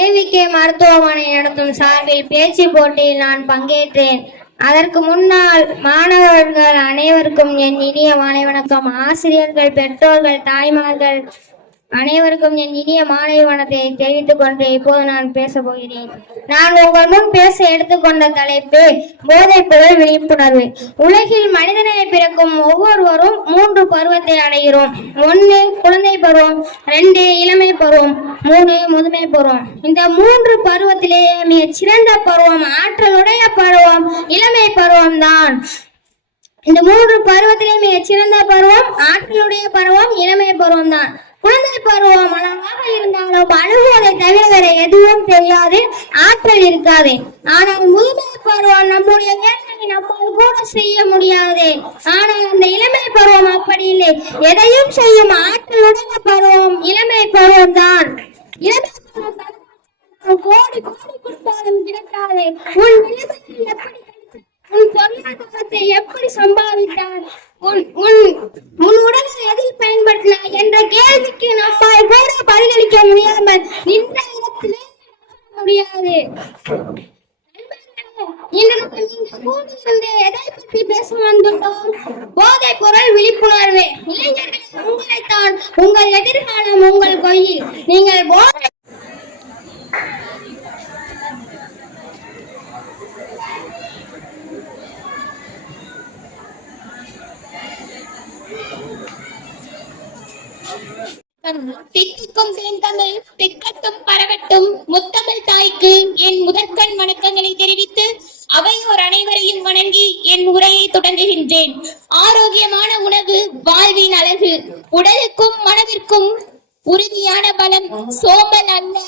AVK மருத்துவமனை நடத்தும் சார்பில் பேச்சு போட்டியில் நான் பங்கேற்றேன். அதற்கு முன்னால் மாணவர்கள் அனைவருக்கும் என் இனிய மாலை வணக்கம். ஆசிரியர்கள், பெற்றோர்கள், தாய்மார்கள் அனைவருக்கும் என் இனிய மாலை வணக்கத்தை தெரிவித்துக் கொண்டு இப்போது நான் பேச போகிறேன். நான் உங்கள் முன் பேச எடுத்துக்கொண்ட தலைப்பு போதைப் பொருள் விழிப்புணர்வு. உலகில் மனிதனாய் பிறக்கும் ஒவ்வொருவரும் 3 பருவத்தை அடைகிறோம். 1 குழந்தை பருவம், 2 இளமை பருவம், 3 முதுமை பருவம். இந்த 3 பருவத்திலேயே மிகச் சிறந்த பருவம், ஆற்றலுடைய பருவம் இளமை பருவம் தான். இந்த 3 பருவத்திலே மிகச் சிறந்த பருவம், ஆற்றலுடைய பருவம் இளமை பருவம் தான். குழந்தை பருவம் அளவாக இருந்தாலும் அழுவதை தவிர வேற எதுவும் தெரியாது, ஆற்றல் இருக்காது. ஆனால் முதுமை பருவம் நம்முடைய வேலையை நம்மால் கூட செய்ய முடியாது. ஆனால் அந்த இளமை பருவம் அப்படி இல்லை, எதையும் செய்யும் ஆற்றலுடைய பருவம் இளமை பருவம் தான். இளமை பருவம் கோடி கோடி கொடுத்தாலும் கிடைக்காது. உன் இளமையில் எப்படி உன் பொருளாதாரத்தை எப்படி சம்பாதித்தார், உன் உடலை எதில் பயன்படுத்தினார் என்ற கேள்விக்கு நம்மால் கூட பதிலளிக்க முடியாமல் நின்ற இடத்திலே முடியாது. எதை பற்றி பேச வந்துள்ளோம்? போதைப் பொருள் விழிப்புணர்வு. இளைஞர்கள், உங்களைத்தான், உங்கள் எதிர்காலம் உங்கள் கையில். நீங்கள் போதை தித்திக்கும் தேன்தமிழ் திக்கட்டும் பரவட்டும். முத்தமிழ் தாய்க்கு என் முதற்கண் வணக்கங்களை தெரிவித்து அவையோர் அனைவரையும் வணங்கி என் உரையை தொடங்குகின்றேன். ஆரோக்கியமான உணவு வாழ்வின் அழகு. உடலுக்கும் மனதிற்கும் உறுதியான பலம். சோம்பல் அல்ல,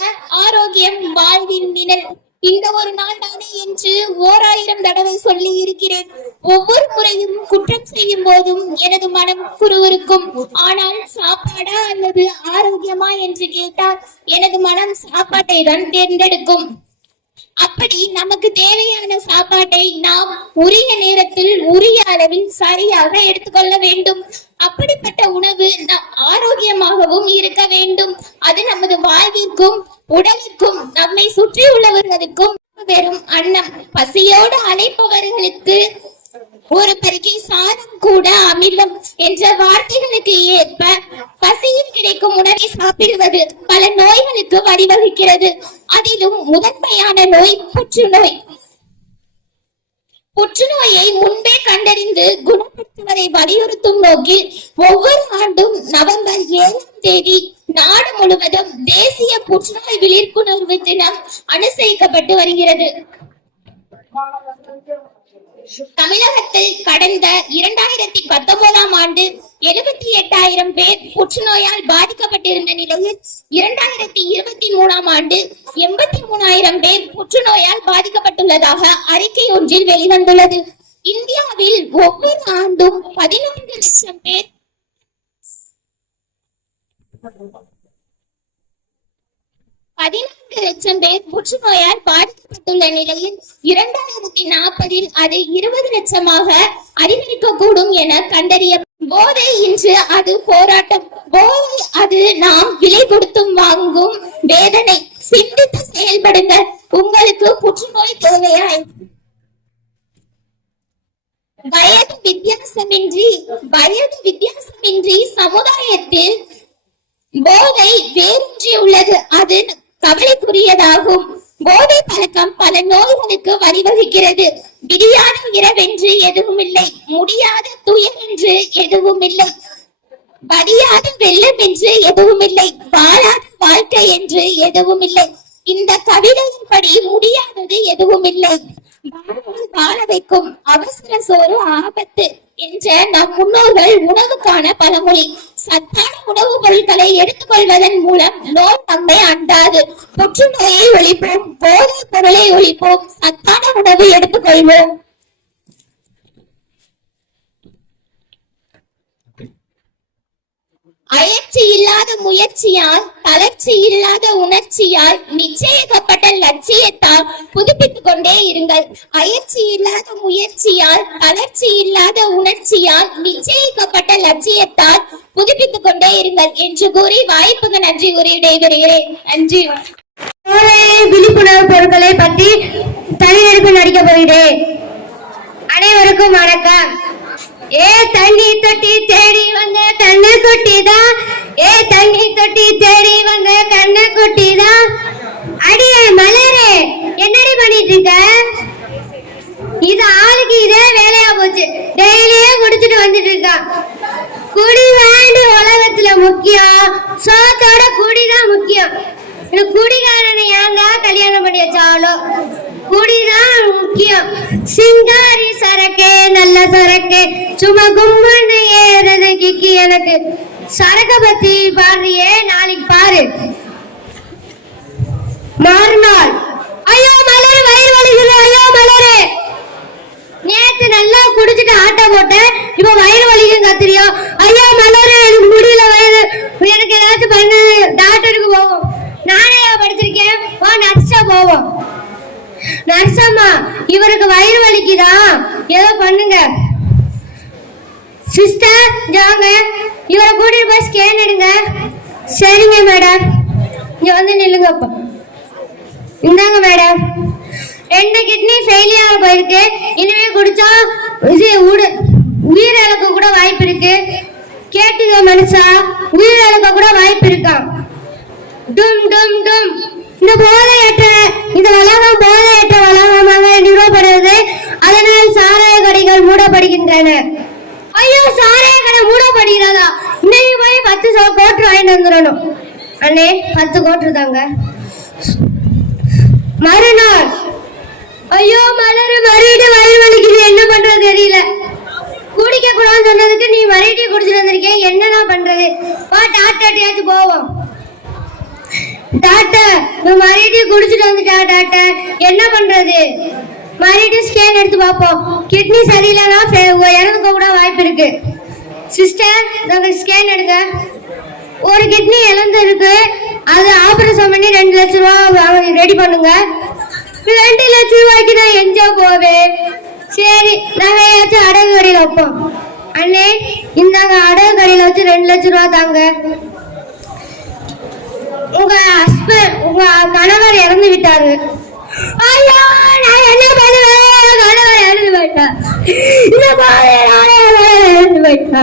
ஆரோக்கியம் வாழ்வின் நிழல். இந்த ஒரு நாள் தானே என்று 1000 தடவை சொல்லி இருக்கிறேன். ஒவ்வொரு முறையும் குற்றம் செய்யும் போதும் எனது மனம் குறுகுறுக்கும். ஆனால் சாப்பாடா அல்லது ஆரோக்கியமா என்று கேட்டால் எனது மனம் சாப்பாட்டை தான் தேர்ந்தெடுக்கும். அப்படி நமக்கு தேவையான சாப்பாட்டை நாம் உரிய நேரத்தில் உரிய அளவில் சரியாக எடுத்துக்கொள்ள வேண்டும். அப்படிப்பட்ட உணவு ஆரோக்கியமாகவும் இருக்க வேண்டும். அது நமது வாழ்விற்கும் உடலுக்கும் நம்மை சுற்றி உள்ளவர்களுக்கும் வெறும் அன்னம். பசியோடு அழைப்பவர்களுக்கு ஒரு பெருக்கை சாதம் கூட அமிர்தம் என்ற வார்த்தைகளுக்கு ஏற்ப பசியில் கிடைக்கும் உணவை சாப்பிடுவது பல நோய்களுக்கு வழிவகுக்கிறது. அதிலும் முதன்மையான நோய் புற்றுநோய். புற்றுநோயை முன்பே கண்டறிந்து குணப்படுத்துவதை வலியுறுத்தும் நோக்கில் ஒவ்வொரு ஆண்டும் நவம்பர் 7ஆம் தேதி நாடு முழுவதும் தேசிய புற்றுநோய் விழிப்புணர்வு தினம் அனுசரிக்கப்பட்டு வருகிறது. தமிழகத்தில் கடந்த 2019ஆம் ஆண்டு 78,000 பேர் புற்றுநோயால் பாதிக்கப்பட்டிருந்த நிலையில் 2023ஆம் ஆண்டு 83,000 பேர் புற்றுநோயால் பாதிக்கப்பட்டுள்ளதாக அறிக்கை ஒன்றில் வெளிவந்துள்ளது. இந்தியாவில் ஒவ்வொரு ஆண்டும் 14 லட்சம் பேர் புற்றுநோயால் பாதிக்கப்பட்டுள்ள நிலையில் 2040இல் அது 20 லட்சமாக அதிகரிக்கக்கூடும் என கண்டறிய. போதை இன்று அது போராட்டம். போதை அது நாம் விலை கொடுத்தும் வாங்கும் வேதனை. சிந்தித்து செயல்படுங்க. உங்களுக்கு புற்றுநோய் தேவையா? வயது வித்தியாசமின்றி சமுதாயத்தில் போதை வேரூன்றியுள்ளது. அது கவலைக்குரியதாகும். போதை பழக்கம் பல நோய்களுக்கு வழிவகுக்கிறது. விடியாத இரவென்று எதுவும் இல்லை, முடியாத துயர் என்று எதுவும் இல்லை, வடியாத வெள்ளம் என்று எதுவும் இல்லை, வாழாத வாழ்க்கை என்று எதுவும் இல்லை. இந்த கவிதையின்படி முடியாதது எதுவும் இல்லை. வாழ வைக்கும் அவசர சோறு ஆபத்து என்ற நம் முன்னோர்கள் உணவுக்கான பழமொழி. சத்தான உணவுப் பொருட்களை எடுத்துக்கொள்வதன் மூலம் நோய் நம்மை அண்டாது. புற்றுநோயை ஒழிப்போம், போதைப் பொருளை ஒழிப்போம், சத்தான உணவு எடுத்துக்கொள்வோம். அயற்சி இல்லாத முயற்சியால், தளர்ச்சி இல்லாத உணர்ச்சியால், நிச்சயிக்கப்பட்ட லட்சியத்தால் புதுப்பித்துக் கொண்டே இருங்கள். அயற்சி இல்லாத முயற்சியால், தளர்ச்சி இல்லாத உணர்ச்சியால், நிச்சயிக்கப்பட்ட லட்சியத்தால் புதுப்பித்துக் கொண்டே இருங்கள் என்று கூறி வாய்ப்புக்கு நன்றி கூறி விடைபெறுகிறேன். நன்றி. விழிப்புணர்வு பொருட்களை பற்றி தனிநெடுப்பு நடிக்க போகிறேன். அனைவருக்கும் வணக்கம். ஏ தண்ணி தொட்டி தேடி வந்த கண்ணு குட்டிதான், ஏ தண்ணி தொட்டி தேடி வந்த கண்ணு குட்டிதான். அடியே மலரே, என்னடி பண்ணிட்டு இருக்க? இது ஆளுக்கு இதே வேலையா போச்சு. டெய்லியே குடிச்சிட்டு வந்துட்டு இருக்கான். குடி வேண்டு உலகத்துல முக்கியம், சோத்தோட குடிதான் முக்கியம். இந்த குடிகாரனை ஏன்தான் கல்யாணம் பண்ணி வச்சாலும் குடிதான் முக்கியம். சிங்காரி சரக்கே நல்ல சரக்கே, சும்மா கும்பன்னு ஏறது கிக்கி. எனக்கு சரக்க பத்தி பாடுறியே, நாளைக்கு பாரு. மறுநாள், ஐயோ மலரு வயிறு வலிக்குது, ஐயோ மலரு நேத்து நல்லா குடிச்சிட்டு ஆட்டா போட்டேன், இப்ப வயிறு வலிக்கும் கத்திரியோ. ஐயோ மலரு எனக்கு முடியல, வயிறு எனக்கு ஏதாச்சும் பண்ணு, டாக்டருக்கு போவோம். நானே படிச்சிருக்கேன், வா நர்ஸா போவோம். நர்ஸம்மா, இவருக்கு வயிறு வலிக்குதா, ஏதோ பண்ணுங்க. சிஸ்டர் ஜாங்க, இவரை கூட்டிட்டு போய் ஸ்கேன் எடுங்க. சரிங்க மேடம், இங்க வந்து நில்லுங்கப்பா. இந்தாங்க மேடம், 2 கிட்னி ஃபெயிலியர் போயிருக்கு. இனிமே குடிச்சா உயிரிழக்க கூட வாய்ப்பு இருக்கு. கேட்டுங்க மனுஷா, உயிரிழக்க கூட வாய்ப்பு இருக்கான். டும் டும் டும். இந்த போதையற்ற இந்த வளாகம் போதையற்ற வளாகமாக நிறுவப்படுவது. அதனால் சாராய கடைகள் மூடப்படுகின்றன. ஐயோ, சாராய கடை மூடப்படுகிறதா? இன்னைக்கு போய் 10 கோட்டு வாங்கிட்டு வந்துடணும். அண்ணே 10 கோட்டு தாங்க. மறுநாள், ஐயோ மலரு மறுபடியும் வயிறு வலிக்குது, என்ன பண்றது தெரியல. குடிக்க கூடாதுன்னு சொன்னதுக்கு நீ மறுபடியும் குடிச்சிட்டு வந்திருக்கேன், என்னன்னா பண்றது? வா டாக்டர்கிட்டயாச்சும் போவோம். டாக்டர், மறுபடியும் குடிச்சிட்டு வந்துட்டா டாக்டர், என்ன பண்றது? மறுபடியும் ஸ்கேன் எடுத்து பார்ப்போம். கிட்னி சரியில்லைன்னா இறந்துக்க கூட வாய்ப்பு இருக்கு. சிஸ்டர், நாங்கள் ஸ்கேன் எடுங்க. ஒரு கிட்னி இழந்து இருக்கு, அது ஆபரேஷன் பண்ணி 2 லட்சம் ரூபாய் ரெடி பண்ணுங்க. 2 லட்சம் ரூபாய்க்கு நான் எங்க போவேன்? சரி, நாங்க ஏதாச்சும் அடகு கடையில் வைப்போம். அண்ணே, இந்தாங்க அடகு கடையில் வச்சு 2 லட்சம் ரூபாய் தாங்க. உங்க ஹஸ்பண்ட், உங்க கணவர் இறந்து விட்டாரு. ஐயோ, நான் என்ன பண்ணுவேன்? கணவர் இறந்து போயிட்டா. இந்த இறந்து போயிட்டா.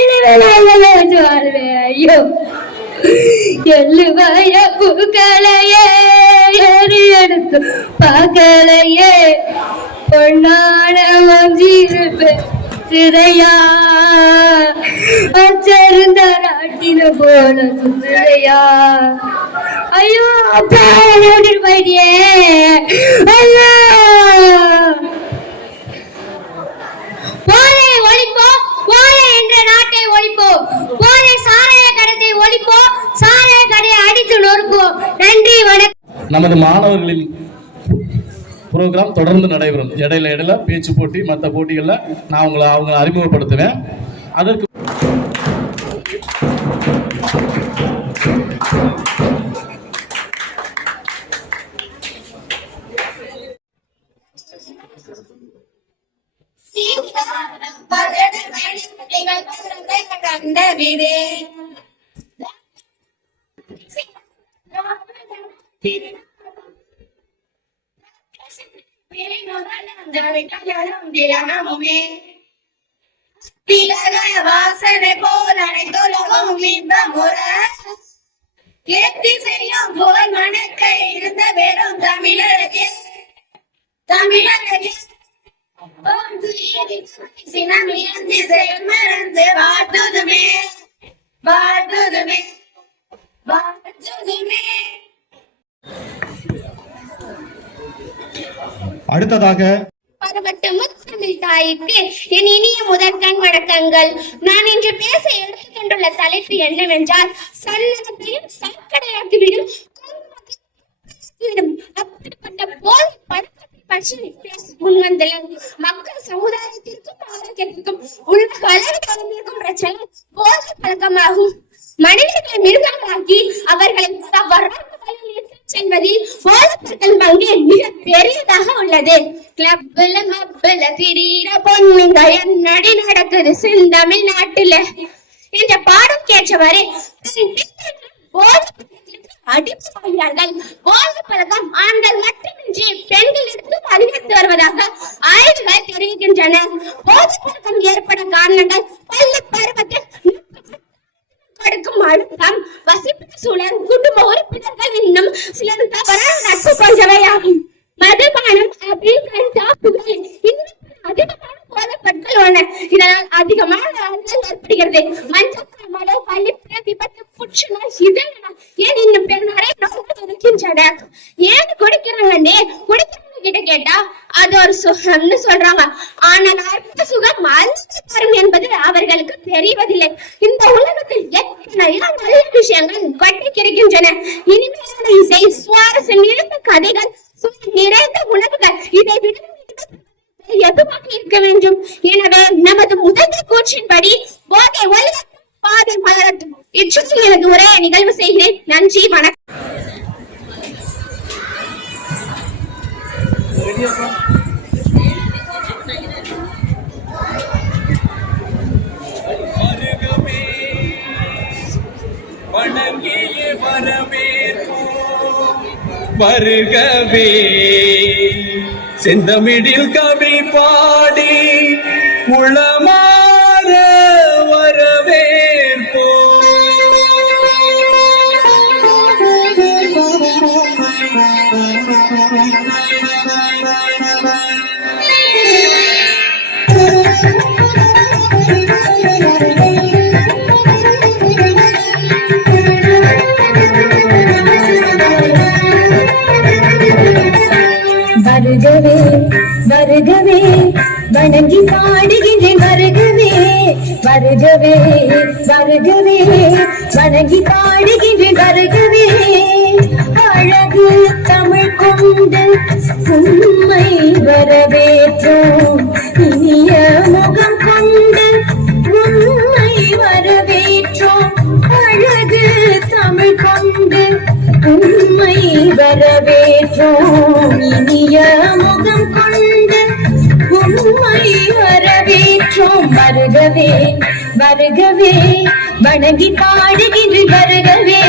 இனிமே நான் என்ன வச்சு வாழ்வேன்? ஐயோ, எள்ளுவாய பூக்களையே ஏறி எடுத்து பார்க்கலையே, பொன்னான மஞ்சிருப்பேன் சிறையா, அச்சருந்த நாட்டின போல சுந்தரையா. ஐயோ அப்பா, ஓட்டிட்டு போயிட்டியே. ஐயோ, போதை ஒழிப்போம், போதை என்ற நாட்டை ஒழிப்போம். போதை சாராய கடத்தை ஒழிப்போம், சாராய கடையை அடித்து நொறுக்குவோம். நன்றி, வணக்கம். நமது மாணவர்களின் ப்ரோக்ராம் தொடர்ந்து நடைபெறும். இடையில பேச்சு போட்டி, மற்ற போட்டிகளில் நான் அவங்களை அறிமுகப்படுத்துவேன். அதற்கு வாசனை போல் அனைத்துலகம் இன்பமுற செய்யும் போல் மணக்க இருந்த வெறும் தமிழரே மறந்து வாழ்த்துதுமே வாழ்த்துதுமே வாழ்த்துதுமே. அடுத்ததாக பரவட்ட முத்தமிழ் தாய்க்கு என் இனிய முதற்கண் வணக்கங்கள். நான் இன்று பேச எடுத்துக்கொண்டுள்ள தலைப்பு என்னவென்றால், சன்னதத்தையும் சர்க்கரையாக்கிவிடும் அப்படிப்பட்ட போல் பழக்கத்தை பற்றி பேச முன்வந்துள்ளேன். மக்கள் சமுதாயத்திற்கும் ஆரோக்கியத்திற்கும் உள்ள கலந்து கலந்திருக்கும் பிரச்சனை போதை பழக்கமாகும். மனிதர்களை மிருகங்களாக்கி அவர்களை தவறான வழியில் இட்டுச் செல்வதில் ஓலப்பெருக்கல் பங்கு மிக பெரியதாக உள்ளது. கிளப்ல மப்பல திடீர பொண்ணுங்க என்னடி நடக்குது செந்தமிழ்நாட்டுல என்ற பாடம் கேட்டவரே அடிப்பார்கள். ஓலப்பழக்கம் ஆண்கள் மட்டுமின்றி பெண்களிடத்தும் அதிகரித்து வருவதாக ஆய்வுகள் தெரிவிக்கின்றன. ஓலப்பழக்கம் ஏற்பட காரணங்கள் பள்ளி பருவத்தில் கொடுக்கும் அழுத்தம், வசிப்பு சூழல், குடும்ப உறுப்பினர்கள் இன்னும் சிலர் தவறான நட்பு போன்றவையாகும். மதுபானம், தாக்குதல் இன்னும் அதிகமான போதைப்பொருட்கள் உள்ளன. இதனால் அதிகமான ஏற்படுகிறது. மஞ்சள் பள்ளி விபத்து, புற்றுநோய், இதனால் ஏன் இன்னும் நிறைய நோய்கள் இருக்கின்றன. ஏன் குடிக்கிறாங்கன்னே குடிக்கிறவங்க கிட்ட கேட்டா அது ஒரு சுகம்னு சொல்றாங்க. ஆனால் அடுத்த சுகம் தரும் என்பது அவர்களுக்கு தெரிவதில்லை. இந்த உலகத்தில் எத்தனையோ நல்ல விஷயங்கள் கொட்டி கிடக்கின்றன. இனிமையான இசை, சுவாரஸ்யம் நிறைந்த கதைகள், நிறைந்த உணவுகள், இதை விட எதுவாக இருக்க வேண்டும். எனவே நமது முதல் கூற்றின்படி போதை ஒழிய பாதை மலரட்டும். இச்சுற்றி எனது உரையை நிகழ்வு செய்கிறேன். நன்றி, வணக்கம். வருகவே செந்தமிழில் கவி பாடி உளமாற வரவேற்போ. வருகவே வருகவே வணங்கி பாடுகின்றேன். வருகவே வருகவே வருகவே வணங்கி பாடுகின்றேன். வருகவே அழகு தமிழ் கொண்டு உண்மை வரவேற்றோம். இனிய முகம் கொண்டு உண்மை வரவேற்றோம். அழகு தமிழ் கொண்டு உண்மை வரவேற்றோம். இனிய முகம் கொண்டு உண்மை வரவேற்றோம். வருகவே வருகவே வணங்கி பாடுகின்ற. வருகவே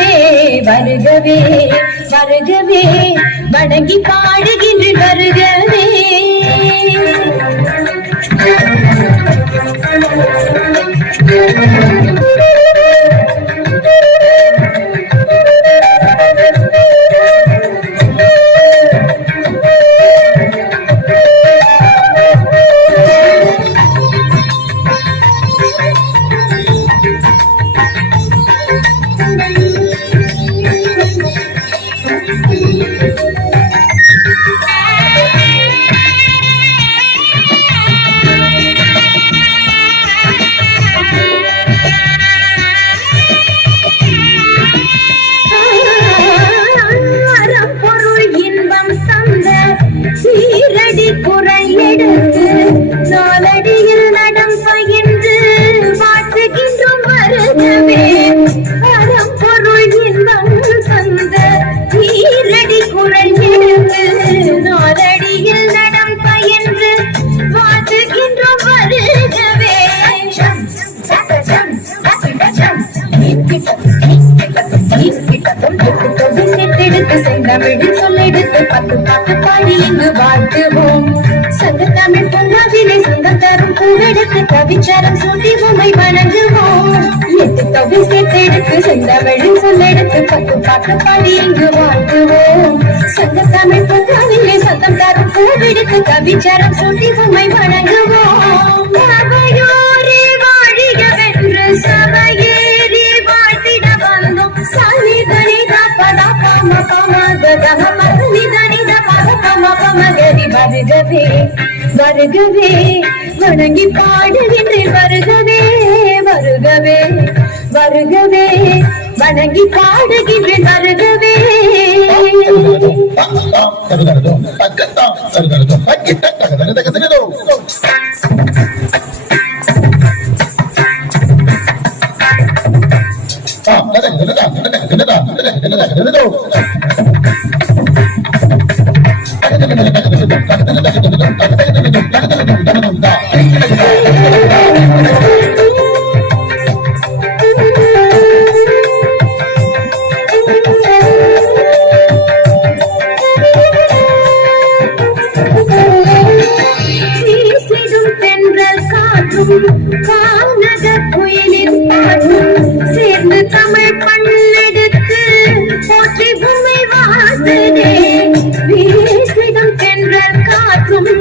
வருகவே வருகவே வணங்கி பாடுகின்ற. வருகவே செந்தமிழில் சொல்லெடுத்து பத்து பாட்டு பாடி இங்கு வாழ்த்துவோம். சங்கத்தமிழ் பொன்னாவினை சொந்தம் தரும் பூவெடுத்து கவிச்சாரம் சூட்டி உமை வணங்குவோம். எட்டு தொகை சேர்த்தெடுத்து செந்தமிழில் சொல்லெடுத்து பத்து பாட்டு பாடி இங்கு வாழ்த்துவோம். சங்கத்தமிழ் பொன்னாவினை சொந்தம் தரும் பூவெடுத்து கவிச்சாரம் சூட்டி உமை வணங்குவோம். சபையோரே வாழிகவென்று சபையேறி வாழ்த்திட வந்தோம். வருகவே வருகவே வணங்கி பாடுகின்றேன். வருகவே வருகவே வருகவே வணங்கி பாடுகின்றேன். வருகவே வீசிடும் தென்றல் காற்றும் கானக குயிலின் பாட்டும் சேர்ந்து தமிழ் பண்ணெடுத்து போற்றி பூமி வாழ்த்துதே. வீசிடும் தென்றல் காற்றும்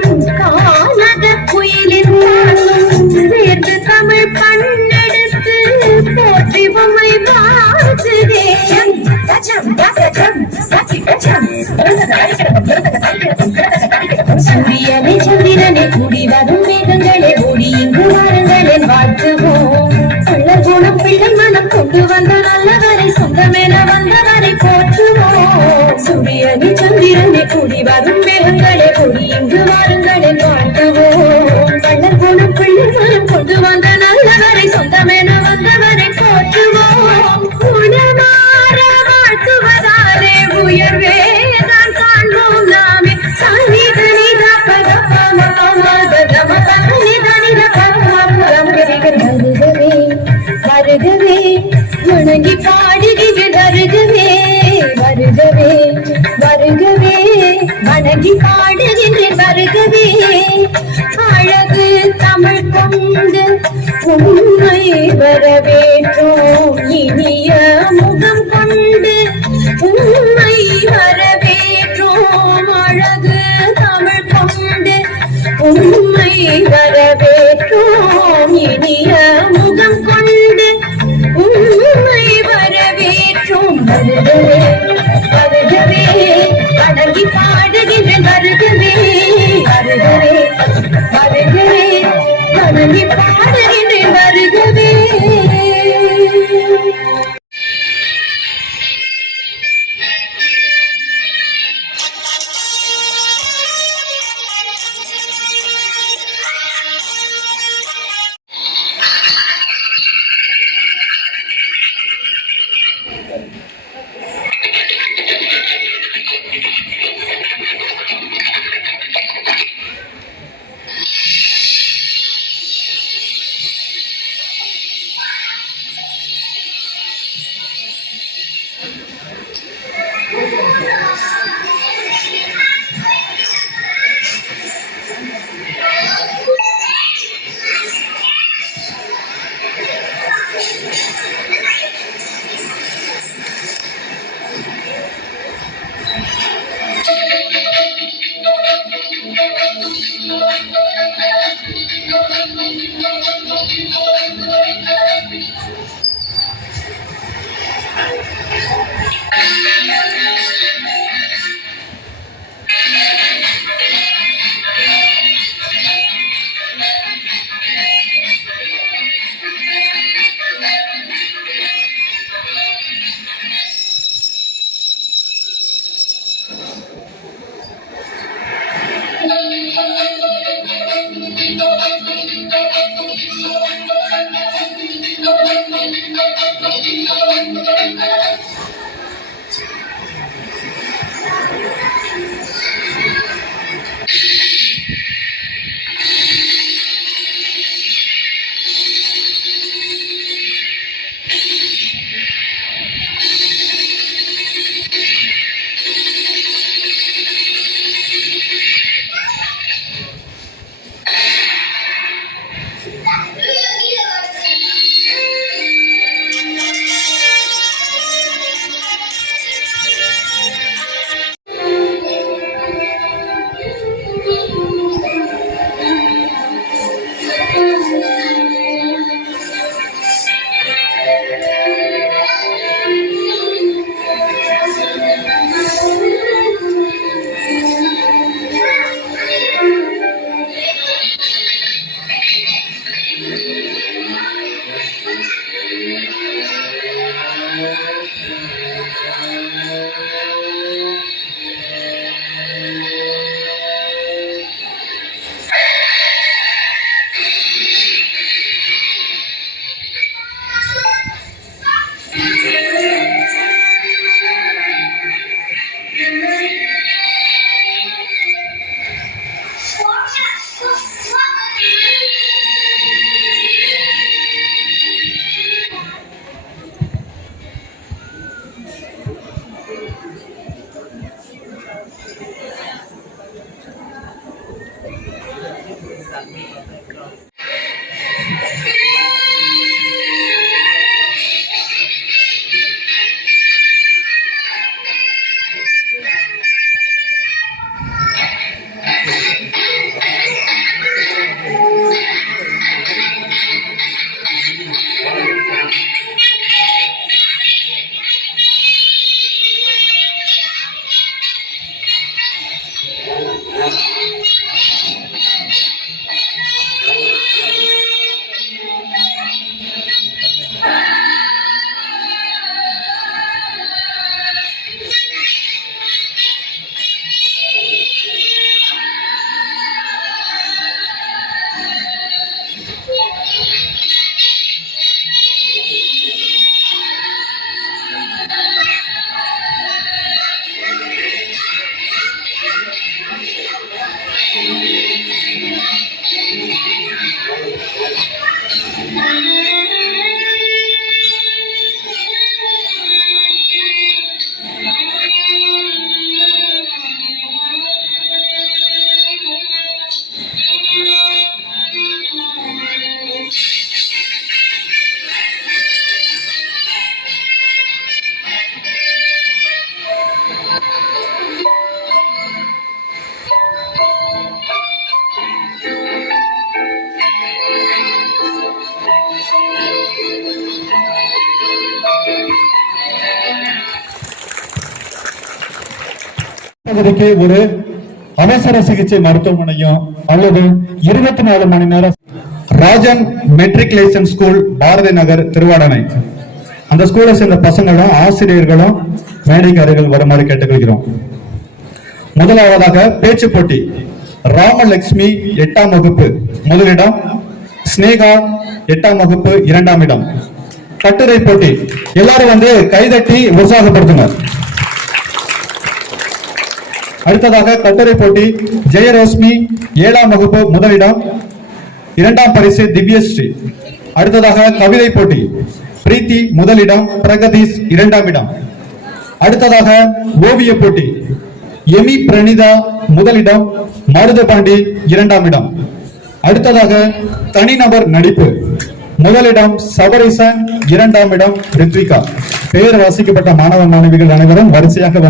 கானக குயிலின் பாட்டும் சேர்ந்து தமிழ் பண்ணெடுத்து போற்றி பூமி வாழ்த்துதே. சூரியனை சந்திரனை கூடி வரும் மேகங்களே ஓடி இங்கு வாருங்களே வாழ்த்துவோம். கள்ளர் குணம் பிள்ளை மனம் கொண்டு வந்த நல்லவரை சொந்தமென வந்தவரை போற்றுவோம். சூரியனை சந்திரனை கூடி வரும் மேகங்களே ஓடி இங்கு வாருங்களே வாழ்த்துவோம். கள்ளர் குணம் பிள்ளை மனம் கொண்டு வந்த நல்லவரை சொந்தமென வந்தவரை போற்றுவோம். குணமாற வாழ்த்துவதாலே உயர்வே நான் காண்போம் நாமே. வருகவே வணங்கி பாடுகின்ற வருகவே வருகவே வருகவே வணங்கி பாடுகின்ற வருகவே. அழகு தமிழ் கொண்டு உண்மை வரவேற்றோம். இனிய முகம் கொண்டு உண்மை வரவேற்றோம். அழகு தமிழ் கொண்டு உண்மை வரவேற்றோம். இனிய முகம் கொண்டு உண்மை வரவேற்றோம். வருகவே வருகவே வணங்கி பாடுகின்ற வருகவே வருகவே வருகவே வணங்கி பாடுகின்ற வருகவே. பகுதிக்கு ஒரு அவசர சிகிச்சை மருத்துவமனையும் அல்லது 24 மணி நேரம் ராஜன் மெட்ரிகுலேஷன் ஸ்கூல் பாரதி நகர் திருவாடனை அந்த ஸ்கூலை சேர்ந்த பசங்களும் ஆசிரியர்களும் மேடைக்கு அருகில் வருமாறு கேட்டுக்கொள்கிறோம். முதலாவதாக பேச்சு போட்டி. ராமலட்சுமி 8ஆம் வகுப்பு முதலிடம், ஸ்னேகா 8ஆம் வகுப்பு 2ஆம் இடம். கட்டுரை போட்டி. எல்லாரும் கைதட்டி உற்சாகப்படுத்துங்க. அடுத்ததாக கட்டுரை போட்டி. ஜெயரோஷ்மி 7ஆம் வகுப்பு முதலிடம், 2ஆம் பரிசு திவ்யஸ்ரீ. அடுத்ததாக கவிதை போட்டி. பிரீத்தி முதலிடம், பிரகதீஷ் 2ஆம் இடம். அடுத்ததாக ஓவிய போட்டி. எமி பிரணிதா முதலிடம், மருதபாண்டி 2ஆம் இடம். அடுத்ததாக தனிநபர் நடிப்பு. முதலிடம் சபரிசன், 2ஆம் இடம் ரித்விகா. பெயர் வாசிக்கப்பட்ட மாணவ மாணவிகள் அனைவரும் வரிசையாக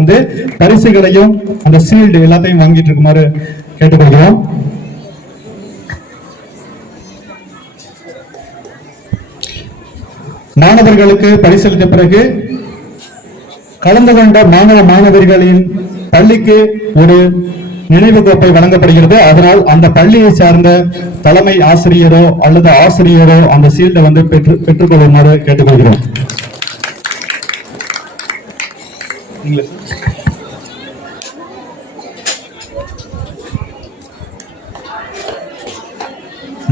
பரிசுகளையும் அந்த சீல்டு எல்லாத்தையும் வாங்கிட்டு இருக்குமாறு கேட்டுக்கொள்கிறோம். மாணவர்களுக்கு பரிசளித்த பிறகு கலந்து கொண்ட மாணவ மாணவர்களின் பள்ளிக்கு ஒரு நினைவு கோப்பை வழங்கப்படுகிறது. அதனால் அந்த பள்ளியை சார்ந்த தலைமை ஆசிரியரோ அல்லது ஆசிரியரோ அந்த சீல்டை பெற்றுக்கொள்ளுமாறு கேட்டுக்கொள்கிறோம்.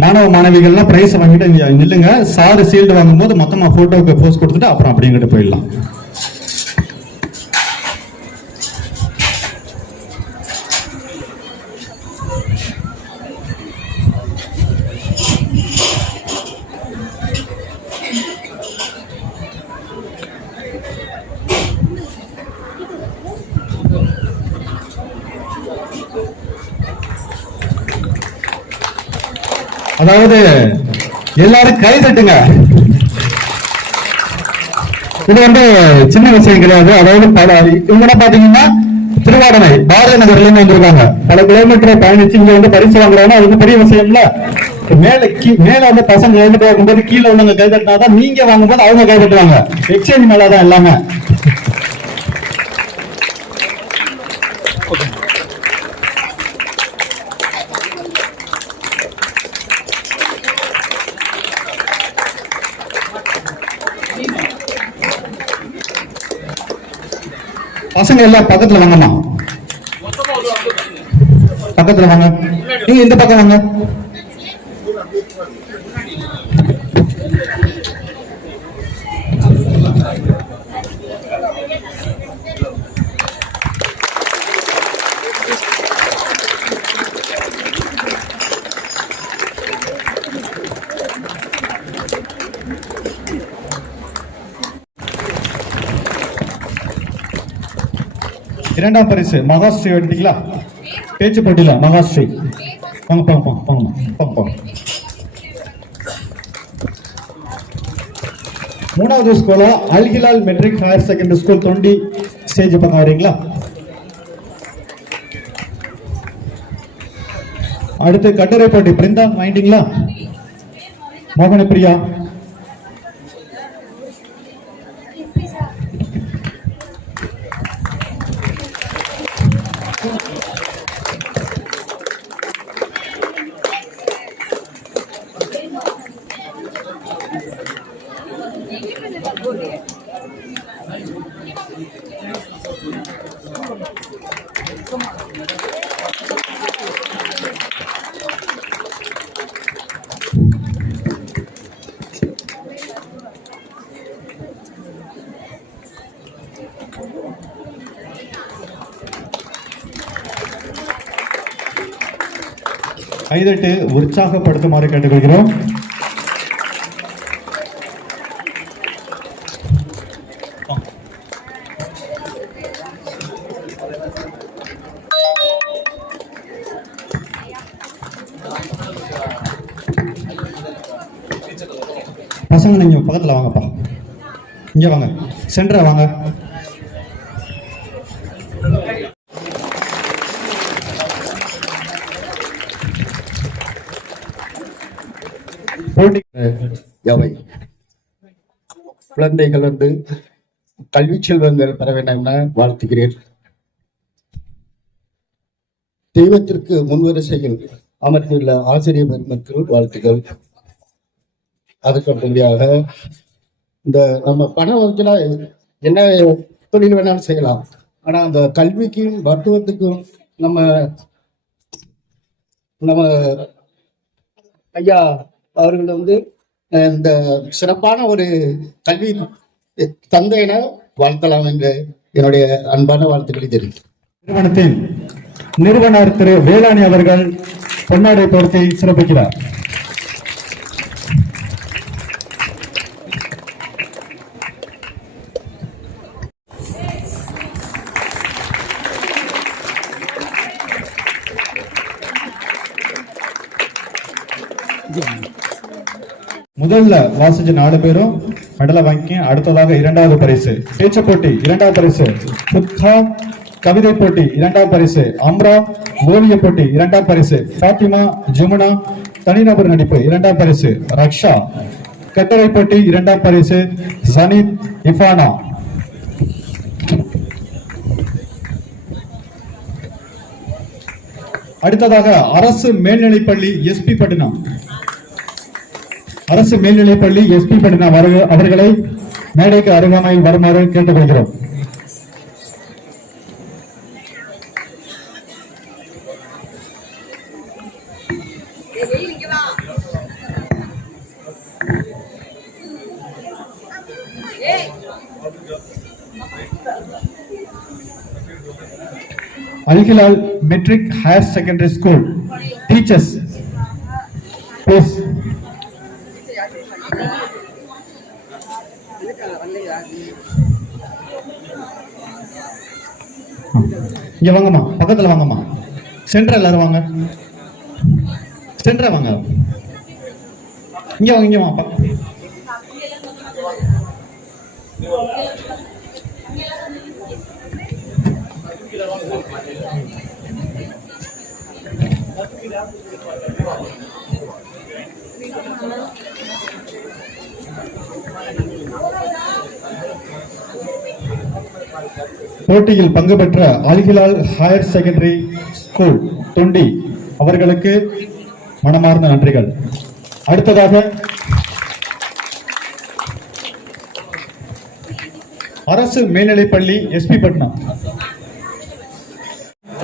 மாணவ மாணவிகள்லாம் பிரைஸ் வாங்கிட்டு நில்லுங்க. சாரு சீல்டு வாங்கும் போது மொத்தமா போட்டோக்கு போஸ் கொடுத்துட்டு அப்புறம் அப்படிங்கிட்டு போயிடலாம். அதாவது எல்லாரும் கை தட்டுங்க. இது சின்ன விஷயம் கிடையாது. அதாவது இவங்க பாத்தீங்கன்னா திருவாடனை பாரதி நகர்ல இருந்து வந்திருக்காங்க. பல கிலோமீட்டரை பயணிச்சு இங்க பரிசு வாங்குறாங்கன்னா அது பெரிய விஷயம்ல. மேல பசங்க எழுதிட்டு இருக்கும்போது கீழே உள்ளவங்க கை தட்டினாதான் நீங்க வாங்கும்போது அவங்க கை தட்டுவாங்க. எக்ஸ்சேஞ்ச் மேலதான் எல்லாமே. பசங்க எல்லாம் பக்கத்துல வாங்கம்மா, பக்கத்துல வாங்க. நீங்க இந்த பக்கம் வாங்க. இரண்டாம் பரிசு மகாஸ்ரீ எடுத்தீங்களா? பேச்சு போட்டியில மகாஸ்ரீ. மூணாவது ஸ்கூலா Alhilal matric higher secondary school Thondi stage பக்கம் வரீங்களா? அடுத்து கட்டுரை போட்டி. பிருந்தா மைண்டிங்களா? மோகன பிரியா. கைதட்டு உற்சாகப்படுத்துமாறு கேட்டுக்கொள்கிறோம். பசங்க நீங்க பக்கத்துல வாங்கப்பா, இங்க வாங்க, சென்டரா வாங்க. எவை குழந்தைகள் கல்வி செல்வங்கள் பெற வேண்டும் என வாழ்த்துகிறேன். தெய்வத்திற்கு முன்வரிசையில் அமர்ந்துள்ள ஆசிரியர் பெருமக்கள் வாழ்த்துக்கள். அதுக்கப்புறமாக இந்த நம்ம பணம் வச்சுனா என்ன தொழில் வேணாலும் செய்யலாம். ஆனா அந்த கல்விக்கும் மருத்துவத்துக்கும் நம்ம ஐயா அவர்கள் இந்த சிறப்பான ஒரு கல்வி தந்தையின வாழ்த்தலாம் என்று என்னுடைய அன்பான வாழ்த்துக்களை தெரிவிக்கிறேன். நிறுவனத்தின் நிறுவனர் திரு வேளாணி அவர்கள் பொன்னாடை போர்த்தி சிறப்பிக்கிறார். முதல்ல வாசிச்ச 4 பேரும் மெடலை வாங்கி அடுத்ததாக 2வது பரிசு பேச்சு போட்டி 2வது பரிசு, புத்தா கவிதை போட்டி 2வது பரிசு, அம்ரா ஓவிய போட்டி 2வது பரிசு, பாத்திமா ஜமுனா தனிநபர் நடிப்பு 2வது பரிசு, ரக்ஷா கட்டளை போட்டி 2வது பரிசு, சனீத் இஃபானா. அடுத்ததாக அரசு மேல்நிலைப்பள்ளி எஸ்பி பட்டினம் அவர்களை மேடைக்கு அருகாமையில் வருமாறு கேட்டுக்கொள்கிறோம். Alhilal matric higher secondary school teachers please. இங்க வாங்கம்மா, பக்கத்துல வாங்கம்மா, சென்டர் எல்லாரும் வாங்க, சென்டர் வாங்க, இங்க வாங்க, இங்க வாங்க. போட்டியில் பங்கு பெற்ற Al-Hilal higher secondary school Thondi அவர்களுக்கு மனமார்ந்த நன்றிகள். அடுத்ததாக அரசு மேல்நிலைப்பள்ளி எஸ்பி பட்னம்.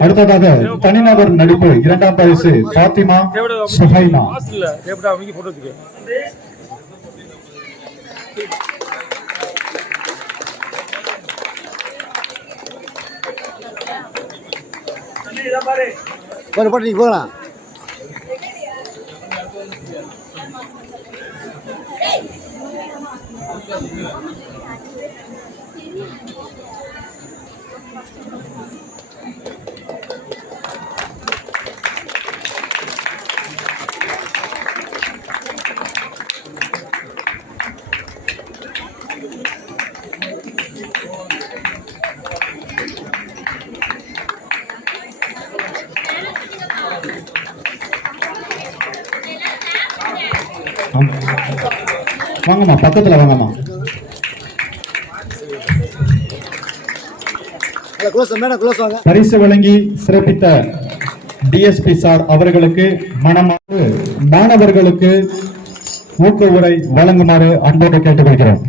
அடுத்ததாக தனிநபர் நடிப்பு 2வது பரிசு பாத்திமா சுஹைனா. போகலாம். வாங்கம்மா, பக்கத்துல வாங்கம்மா. பரிசு வழங்கி சிறப்பித்த டிஎஸ்பி சார் அவர்களுக்கு மனமாறு மாணவர்களுக்கு ஊக்க உரை வழங்குமாறு அன்போடு கேட்டுக்கொள்கிறோம்.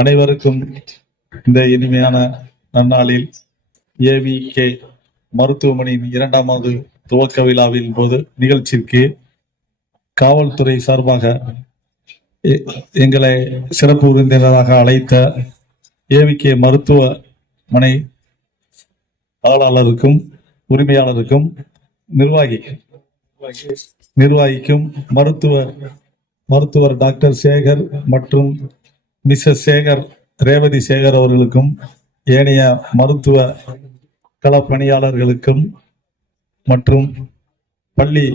அனைவருக்கும் இந்த இனிமையான நன்னாளில் AVK மருத்துவமனையின் 2வது துவக்க விழாவின் போது நிகழ்ச்சிக்கு காவல்துறை சார்பாக எங்களை சிறப்பு விருந்தினராக அழைத்த AVK மருத்துவமனை ஆளாளருக்கும் உரிமையாளருக்கும் நிர்வாகிக்கும் மருத்துவர் டாக்டர் சேகர் மற்றும் மிஸ்ஸஸ் சேகர் ரேவதி சேகர் அவர்களுக்கும் ஏனைய மருத்துவ களப்பணியாளர்களுக்கும் மற்றும் பள்ளி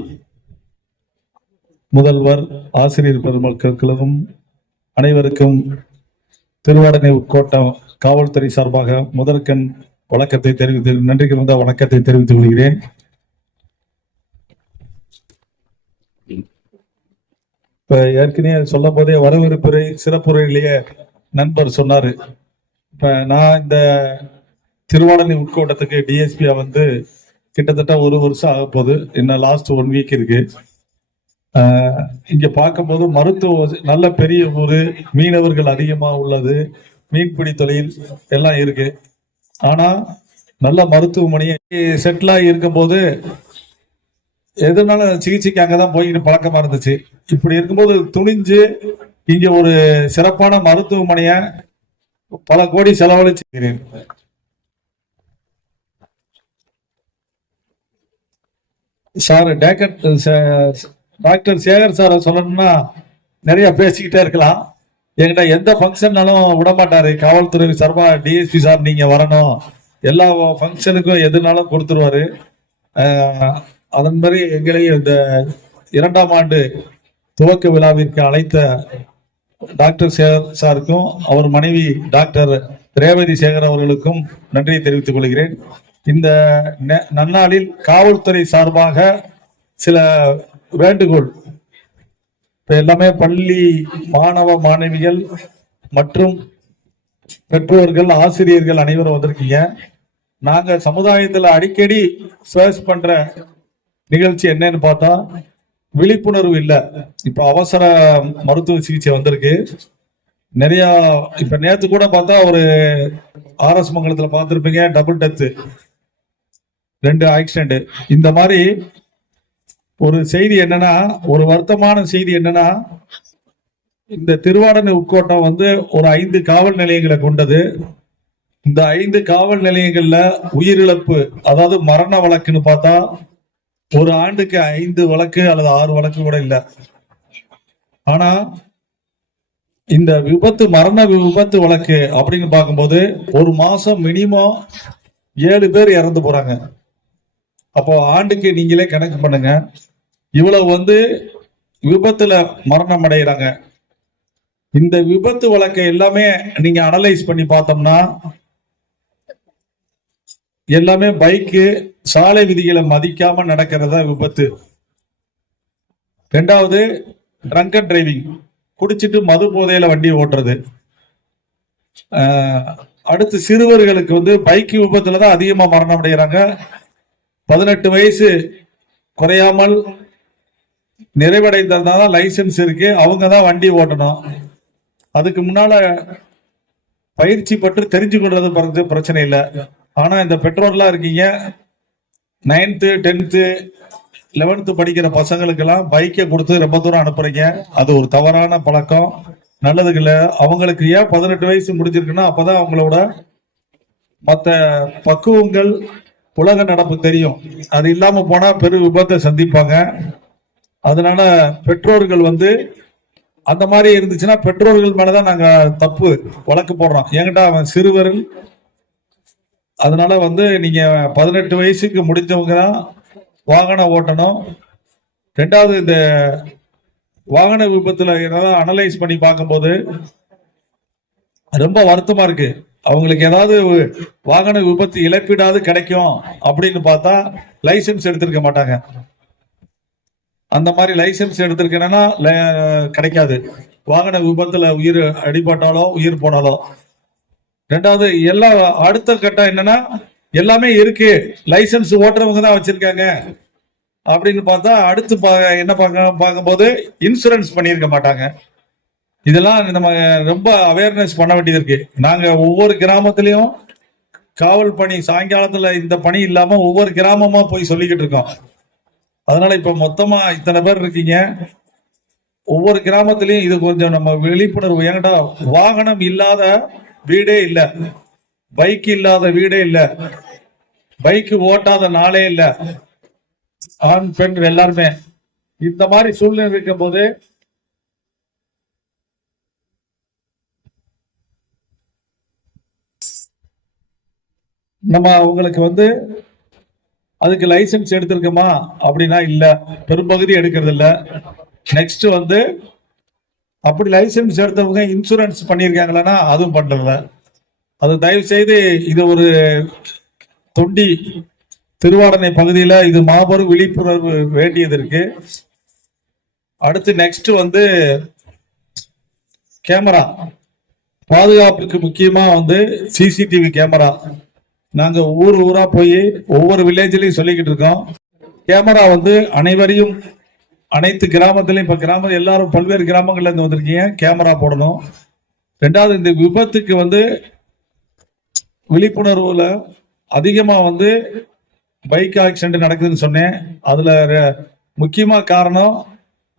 முதல்வர் ஆசிரியர் பெருமக்களுக்கும் அனைவருக்கும் திருவாடனை கோட்டம் காவல்துறை சார்பாக முதற்கண் வணக்கத்தை நன்றி கலந்த வணக்கத்தை தெரிவித்துக் கொள்கிறேன். இப்ப ஏற்கனவே சொல்லும் போதே வரவேற்புரை சிறப்புரையிலேயே நண்பர் சொன்னாரு. இப்ப நான் இந்த திருவாடனை உட்கோட்டத்துக்கு டிஎஸ்பியா வந்து கிட்டத்தட்ட 1 வருஷம் ஆக போகுது. இன்னும் லாஸ்ட் 1 வீக் இருக்கு. இங்க பார்க்கும்போது மருத்துவ நல்ல பெரிய ஊரு, மீனவர்கள் அதிகமா உள்ளது, மீன்பிடி தொழில் எல்லாம் இருக்கு. ஆனா நல்ல மருத்துவமனையை செட்டில் ஆகி இருக்கும் போது எதுனால சிகிச்சைக்கு அங்கதான் போய்கிட்டு பழக்கமா இருந்துச்சு. இப்படி இருக்கும்போது துணிஞ்சு இங்க ஒரு சிறப்பான மருத்துவமனைய பல கோடி செலவழிச்சு சார் டாக்டர் சேகர் சார சொல்லணும்னா நிறைய பேசிக்கிட்டே இருக்கலாம். என்கிட்ட எந்த ஃபங்க்ஷன்னாலும் விடமாட்டாரு. காவல்துறை சார்பா டிஎஸ்பி சார் நீங்க வரணும், எல்லா ஃபங்க்ஷனுக்கும் எதுனாலும் கொடுத்துருவாரு. அதன் மாதிரி எங்களையும் இந்த 2ஆம் ஆண்டு துவக்க விழாவிற்கு அழைத்த டாக்டர் சேகர் சாருக்கும் அவர் மனைவி டாக்டர் ரேவதி சேகர் அவர்களுக்கும் நன்றியை தெரிவித்துக் கொள்கிறேன். இந்த நன்னாளில் காவல்துறை சார்பாக சில வேண்டுகோள். எல்லாமே பள்ளி மாணவ மாணவிகள் மற்றும் பெற்றோர்கள் ஆசிரியர்கள் அனைவரும் வந்திருக்கீங்க. நாங்க சமுதாயத்துல அடிக்கடி ஃபேஸ் பண்ற நிகழ்ச்சி என்னன்னு பார்த்தா விழிப்புணர்வு இல்ல. இப்ப அவசர மருத்துவ சிகிச்சை வந்திருக்கு நிறைய. இப்ப நேத்து கூட பார்த்தா ஒரு ஆர்எஸ் மங்கலத்துல பார்த்திருப்பீங்க, டபுள் டெத், 2 ஆக்சிடென்ட். இந்த மாதிரி ஒரு செய்தி என்னன்னா, ஒரு வருத்தமான செய்தி என்னன்னா, இந்த திருவாடனை உட்கோட்டம் வந்து ஒரு 5 காவல் நிலையங்களை கொண்டது. இந்த 5 காவல் நிலையங்கள்ல உயிரிழப்பு, அதாவது மரண வழக்குன்னு பார்த்தா ஒரு ஆண்டுக்கு 5 வழக்கு அல்லது 6 வழக்கு கூட இல்ல. ஆனா இந்த மரண விபத்து வழக்கு அப்படின்னு பார்க்கும்போது ஒரு மாசம் மினிமம் 7 பேர் இறந்து போறாங்க. அப்போ ஆண்டுக்கு நீங்களே கணக்கு பண்ணுங்க, இவ்வளவு வந்து விபத்துல மரணம் அடைகிறாங்க. இந்த விபத்து வழக்கை எல்லாமே நீங்க அனலைஸ் பண்ணி பார்த்தோம்னா எல்லாமே பைக்கு சாலை விதிகளை மதிக்காம நடக்கிறதா விபத்து. 2வது ட்ரங்க் அண்ட் டிரைவிங், குடிச்சிட்டு மது போதையில வண்டி ஓட்டுறது. அடுத்து சிறுவர்களுக்கு வந்து பைக் விபத்துல தான் அதிகமா மரணம் அடைகிறாங்க. 18 வயசு குறையாமல் நிறைவடைந்ததுதான் லைசன்ஸ் இருக்கு, அவங்க தான் வண்டி ஓட்டணும். அதுக்கு முன்னால பயிற்சி பற்றி தெரிஞ்சு கொள்றது பிரச்சனை இல்லை. ஆனா இந்த பெற்றோர்லாம் இருக்கீங்க, 9th 10th 11th படிக்கிற பசங்களுக்கு எல்லாம் பைக்கை கொடுத்து ரொம்ப தூரம் அனுப்புறீங்க. அது ஒரு தவறான பழக்கம், நல்லதுக்கு இல்லை. அவங்களுக்கு ஏன் 18 வயசு முடிஞ்சிருக்குன்னா அப்பதான் அவங்களோட மற்ற பக்குவங்கள் உலக நடப்பு தெரியும். அது இல்லாம போனா பெரு விபத்தை சந்திப்பாங்க. அதனால பெற்றோர்கள் வந்து அந்த மாதிரி இருந்துச்சுன்னா பெற்றோர்கள் மேலதான் நாங்க தப்பு வழக்கு போடுறோம். என்கிட்ட அவன் சிறுவர்கள், அதனால வந்து நீங்க 18 வயசுக்கு முடிஞ்சவங்க தான் வாகனம் ஓட்டணும். 2வது இந்த வாகன விபத்துல அனலைஸ் பண்ணி பார்க்கும்போது ரொம்ப வருத்தமா இருக்கு. அவங்களுக்கு ஏதாவது வாகன விபத்து இழப்பீடாவது கிடைக்கும் அப்படின்னு பார்த்தா லைசன்ஸ் எடுத்திருக்க மாட்டாங்க. அந்த மாதிரி லைசன்ஸ் எடுத்திருக்கேன்னா கிடைக்காது. வாகன விபத்துல உயிர் அடிபட்டாலோ உயிர் போனாலோ. 2வது எல்லாம் அடுத்த கட்டம் என்னன்னா, எல்லாமே இருக்கு, லைசன்ஸ் ஓட்டுறவங்க தான் வச்சிருக்காங்க அப்படின்னு பார்த்தா அடுத்து என்ன பார்க்கும்போது இன்சூரன்ஸ் பண்ணியிருக்க மாட்டாங்க. இதெல்லாம் நம்ம ரொம்ப அவேர்னஸ் பண்ண வேண்டியது இருக்கு. நாங்க ஒவ்வொரு கிராமத்திலையும் காவல் பணி சாயங்காலத்துல இந்த பணி இல்லாம ஒவ்வொரு கிராமமா போய் சொல்லிக்கிட்டு இருக்கோம். அதனால இப்ப மொத்தமா இத்தனை பேர் இருக்கீங்க, ஒவ்வொரு கிராமத்திலையும் இது கொஞ்சம் நம்ம விழிப்புணர்வு. ஏன்டா வாகனம் இல்லாத வீடே இல்ல, பைக் இல்லாத வீடே இல்ல, பைக் ஓட்டாத நாளே இல்ல. ஆண் பெண் எல்லாருமே இந்த மாதிரி சூழ்நிலை இருக்கும் போது நம்ம அவங்களுக்கு வந்து அதுக்கு லைசன்ஸ் எடுத்திருக்கோமா அப்படின்னா இல்ல, பெரும்பகுதி எடுக்கிறது இல்ல. நெக்ஸ்ட் வந்து அப்படி லைசன்ஸ் எடுத்தவங்க இன்சூரன்ஸ் பண்ணிருக்காங்களா அதுவும் பண்றதில்ல. அது தயவு செய்து இது ஒரு தொண்டி திருவாடனை பகுதியில் இது மாபெரும் விழிப்புணர்வு வேண்டியது இருக்கு. அடுத்து நெக்ஸ்ட் வந்து கேமரா பாதுகாப்புக்கு முக்கியமா வந்து சிசிடிவி கேமரா. நாங்க ஊர் ஊரா போய் ஒவ்வொரு வில்லேஜ்லயும் சொல்லிக்கிட்டு இருக்கோம். கேமரா வந்து அனைவரையும் அனைத்து கிராமத்திலையும் இப்ப கிராமம் எல்லாரும் பல்வேறு கிராமங்கள்ல இருந்து வந்திருக்கீங்க, கேமரா போடணும். ரெண்டாவது இந்த விபத்துக்கு வந்து விழிப்புணர்வுல அதிகமா வந்து பைக் ஆக்சிடென்ட் நடக்குதுன்னு சொன்னேன். அதுல முக்கியமா காரணம்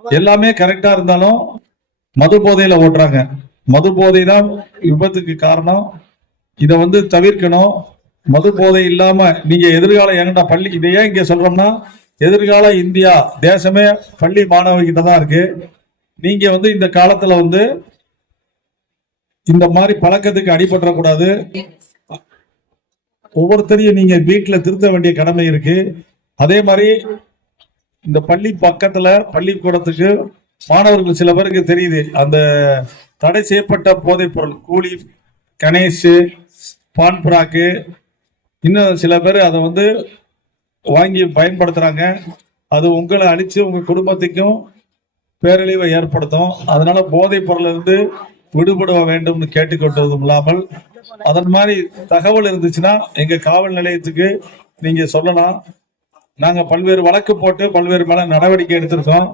எல்லாமே கரெக்டா இருந்தாலும் மது போதையில ஓட்டுறாங்க. மது போதை தான் விபத்துக்கு காரணம். இதை வந்து தவிர்க்கணும். மது போதை இல்லாம நீங்க எதிர்காலம் எங்கடா பள்ளி, இதை ஏன் இங்க சொல்றோம்னா எதிர்கால இந்தியா தேசமே பள்ளி மாணவர்கிட்ட தான் இருக்கு. நீங்க வந்து இந்த காலத்துல வந்து இந்த மாதிரி பழக்கத்துக்கு அடிபற்றக்கூடாது. ஒவ்வொருத்தரையும் நீங்க வீட்டுல திருத்த வேண்டிய கடமை இருக்கு. அதே மாதிரி இந்த பள்ளி பக்கத்துல பள்ளிக்கூடத்துக்கு மாணவர்கள் சில பேருக்கு தெரியுது அந்த தடை செய்யப்பட்ட போதைப் பொருள் கூலி, கணேஷ், பான்புராக்கு, இன்னும் சில பேர் அதை வந்து வாங்கி பயன்படுத்துறாங்க. அது உங்களை அழிச்சு உங்க குடும்பத்துக்கும் பேரழிவை ஏற்படுத்தும். அதனால போதைப் பொருள் இருந்து விடுபட வேண்டும்னு கேட்டுக்கொண்டதும் இல்லாமல் அதன் மாதிரி தகவல் இருந்துச்சுன்னா எங்க காவல் நிலையத்துக்கு நீங்க சொல்லலாம். நாங்க பல்வேறு வழக்கு போட்டு பல்வேறு மேல நடவடிக்கை எடுத்திருக்கோம்.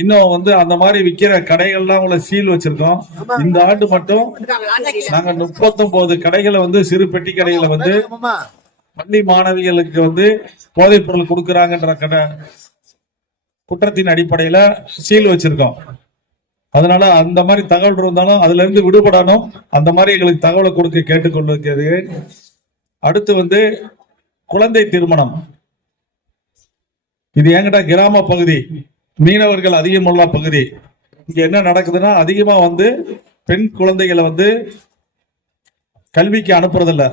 இன்னும் வந்து அந்த மாதிரி விற்கிற கடைகள்லாம் உங்களை சீல் வச்சிருக்கோம். இந்த ஆண்டு மட்டும் நாங்க 39 கடைகளை வந்து சிறு பெட்டி கடைகளை வந்து பள்ளி மாணவிகளுக்கு வந்து போதைப் பொருள் கொடுக்கறாங்கன்ற குற்றத்தின் அடிப்படையில சீல் வச்சிருக்கோம். அதனால அந்த மாதிரி தகவல் இருந்தாலும் அதுல இருந்து விடுபடணும். அந்த மாதிரி எங்களுக்கு தகவலை கொடுக்க கேட்டுக்கொண்டிருக்கிறது. அடுத்து வந்து குழந்தை திருமணம். இது என்கிட்ட கிராம பகுதி, மீனவர்கள் அதிகமுள்ள பகுதி. இங்க என்ன நடக்குதுன்னா அதிகமா வந்து பெண் குழந்தைகளை வந்து கல்விக்கு அனுப்புறதில்ல.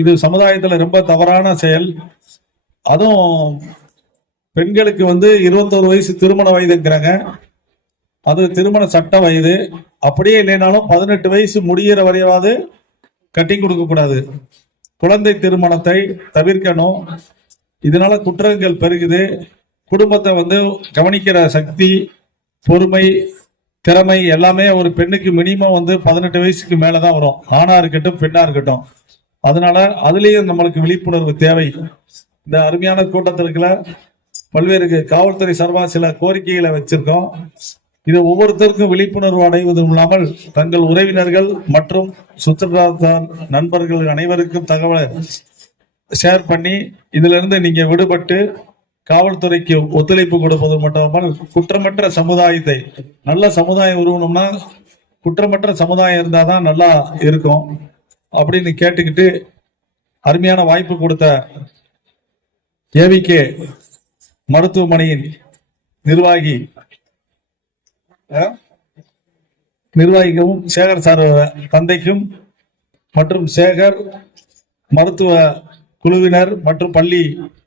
இது சமுதாயத்துல ரொம்ப தவறான செயல். அதுவும் பெண்களுக்கு வந்து 21 வயசு திருமண வயதுங்கிறாங்க. அது திருமண சட்ட வயது. அப்படியே இல்லைனாலும் 18 வயசு முடிகிற வரையாவது கட்டி கொடுக்க கூடாது. குழந்தை திருமணத்தை தவிர்க்கணும். இதனால குற்றங்கள் பெருகுது. குடும்பத்தை வந்து கவனிக்கிற சக்தி, பொறுமை, திறமை எல்லாமே ஒரு பெண்ணுக்கு மினிமம் வந்து 18 வயசுக்கு மேலதான் வரும். ஆணா இருக்கட்டும் பெண்ணா இருக்கட்டும். அதனால அதுலயும் நம்மளுக்கு விழிப்புணர்வு தேவை. இந்த அருமையான கூட்டத்திற்குள்ள பல்வேறு காவல்துறை சார்பாக சில கோரிக்கைகளை வச்சிருக்கோம். இது ஒவ்வொருத்தருக்கும் விழிப்புணர்வு அடைவதும் இல்லாமல் தங்கள் உறவினர்கள் மற்றும் சுற்றுலாத்தார் நண்பர்கள் அனைவருக்கும் தகவலை ஷேர் பண்ணி இதுல இருந்து நீங்க விடுபட்டு காவல்துறைக்கு ஒத்துழைப்பு கொடுப்பது மட்டுமல்லாமல் குற்றமற்ற சமுதாயத்தை, நல்ல சமுதாயம் உருவணும்னா குற்றமற்ற சமுதாயம் இருந்தாதான் நல்லா இருக்கும் அப்படின்னு கேட்டுக்கிட்டு அருமையான வாய்ப்பு கொடுத்த ஏவிகே மருத்துவமனையின் நிர்வாகிக்கும் சேகர் சார் தந்தைக்கும் மற்றும் சேகர் மருத்துவ குழுவினர் மற்றும் பள்ளி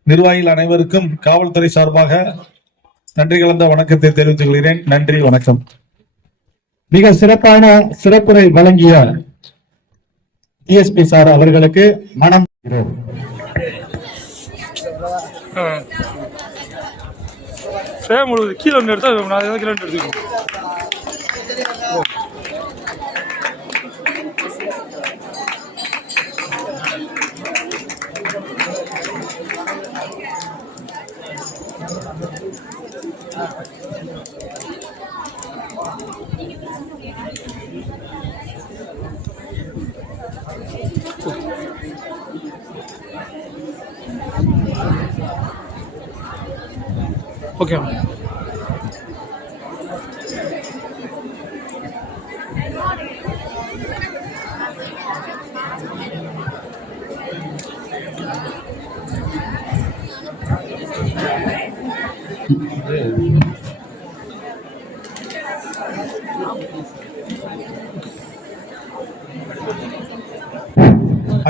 நிர்வாகிகள் அனைவருக்கும் காவல்துறை சார்பாக நன்றி கலந்த வணக்கத்தை தெரிவித்துக் கொள்கிறேன். நன்றி, வணக்கம். மிக சிறப்பான சிறப்புரை வழங்கிய டிஎஸ்பி சார் அவர்களுக்கு மனம் கீழே எடுத்து ஓகே.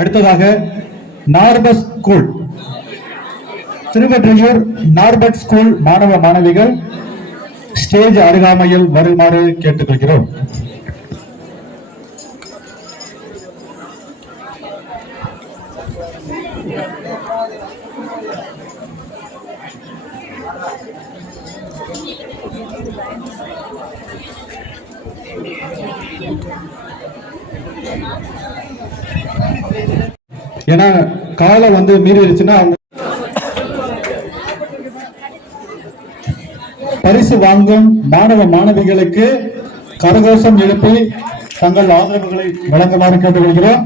அடுத்ததாக நார்பஸ் ஸ்கூல், திருவெற்றியூர் நார்பட் ஸ்கூல் மாணவ மாணவிகள் ஸ்டேஜ் அருகாமையில் வருமாறு கேட்டுக்கொள்கிறோம். ஏன்னா காலம் வந்து மீறிடுச்சுன்னா அவங்க பரிசு வாங்கும் மாணவ மாணவிகளுக்கு கரகோஷம் எழுப்பி தங்கள் ஆதரவுகளை வழங்குமாறு கேட்டுக்கொள்கிறோம்.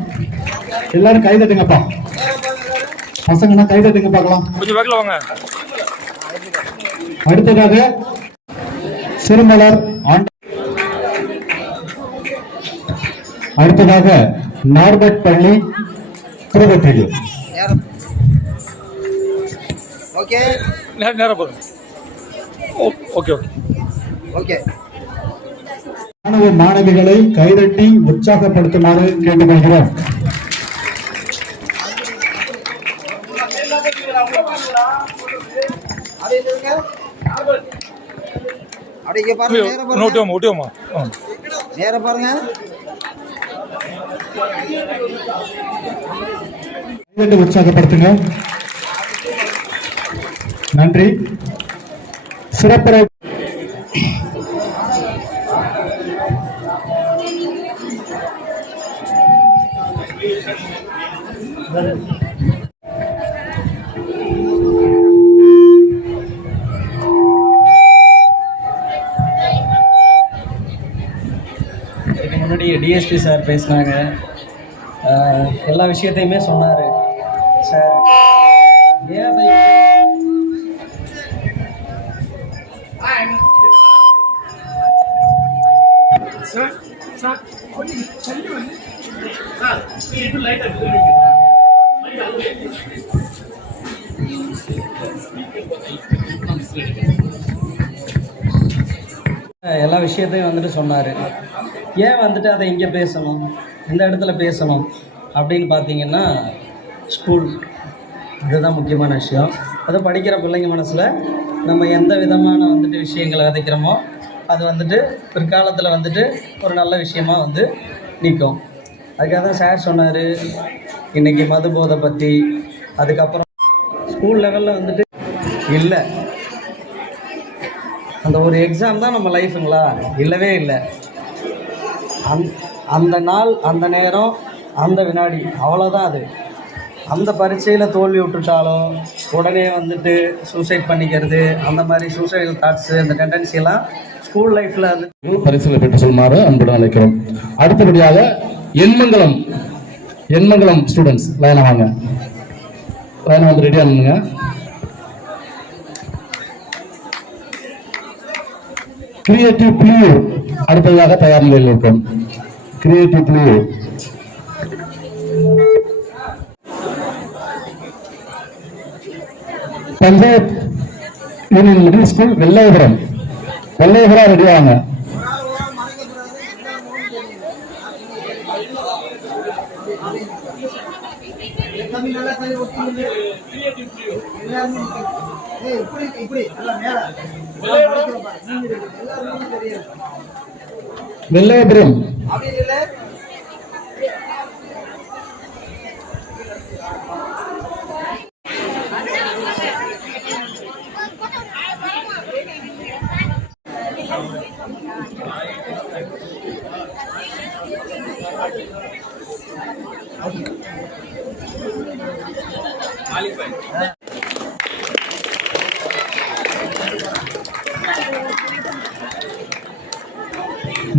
எல்லாரும் கைதட்டுங்கப்பா, பசங்கன்னா கைதட்டுங்க பார்க்கலாம். கொஞ்சம் பேக்கில் வாங்க. அடுத்ததாக சிறுமலர் அடுத்ததாக நார்பட் பள்ளி திருவற்றியூர். நேரம் போதும். Okay okay okay. மாணவ மாணவிகளை கைதட்டி உற்சாகப்படுத்துமாறு கேட்டுக்கொள்கிறோம். அப்படியே பாருங்க, ஓட்டியோமா நேர பாருங்க. கைதட்டி உற்சாகப்படுத்துங்க. நன்றி. சிறப்புரை முன்னாடி டிஎஸ்பி சார் பேசினாங்க, எல்லா விஷயத்தையுமே சொன்னார் சார். எல்லா விஷயத்தையும் வந்துட்டு சொன்னார். ஏன் வந்துட்டு அதை இங்கே பேசணும், இந்த இடத்துல பேசணும் அப்படின்னு பார்த்தீங்கன்னா, ஸ்கூல் அதுதான் முக்கியமான விஷயம். அது படிக்கிற பிள்ளைங்க மனசில் நம்ம எந்த விதமான வந்துட்டு விஷயங்களை விதைக்கிறோமோ அது வந்துட்டு பிற்காலத்தில் வந்துட்டு ஒரு நல்ல விஷயமா வந்து நிற்கும். அதுக்காக தான் சார் சொன்னார் இன்றைக்கி மது போதை பற்றி. அதுக்கப்புறம் ஸ்கூல் லெவலில் வந்துட்டு இல்லை, அந்த ஒரு எக்ஸாம் தான் நம்ம லைஃபுங்களா? இல்லவே இல்லை. அந்த நாள், அந்த நேரம், அந்த வினாடி, அவ்வளோதான் அது. அந்த பரீட்சையில் தோல்வி விட்டுட்டாலோ உடனே வந்துட்டு சூசைட் பண்ணிக்கிறது, அந்த மாதிரி சூசைடல் தாட்ஸு, அந்த டெண்டன்சியெல்லாம் ஸ்கூல் லைஃப்பில் அது பரிசுகளை பெற்று சொல்லுமாறு அன்புடன் அழைக்கிறோம். அடுத்தபடியாக எண்மங்கலம் ஸ்டூடெண்ட்ஸ் லைனா வாங்க. லைனா வந்து ரெடியாக இருந்துங்க. கிரியேட்டிவ் பிளியூர் அடுத்ததாக தயார் நிலையில் இருக்கும். Creative Piliyur panchayat union middle school Vellaiyapuram ரெடியாங்க. வெள்ளையபுரம்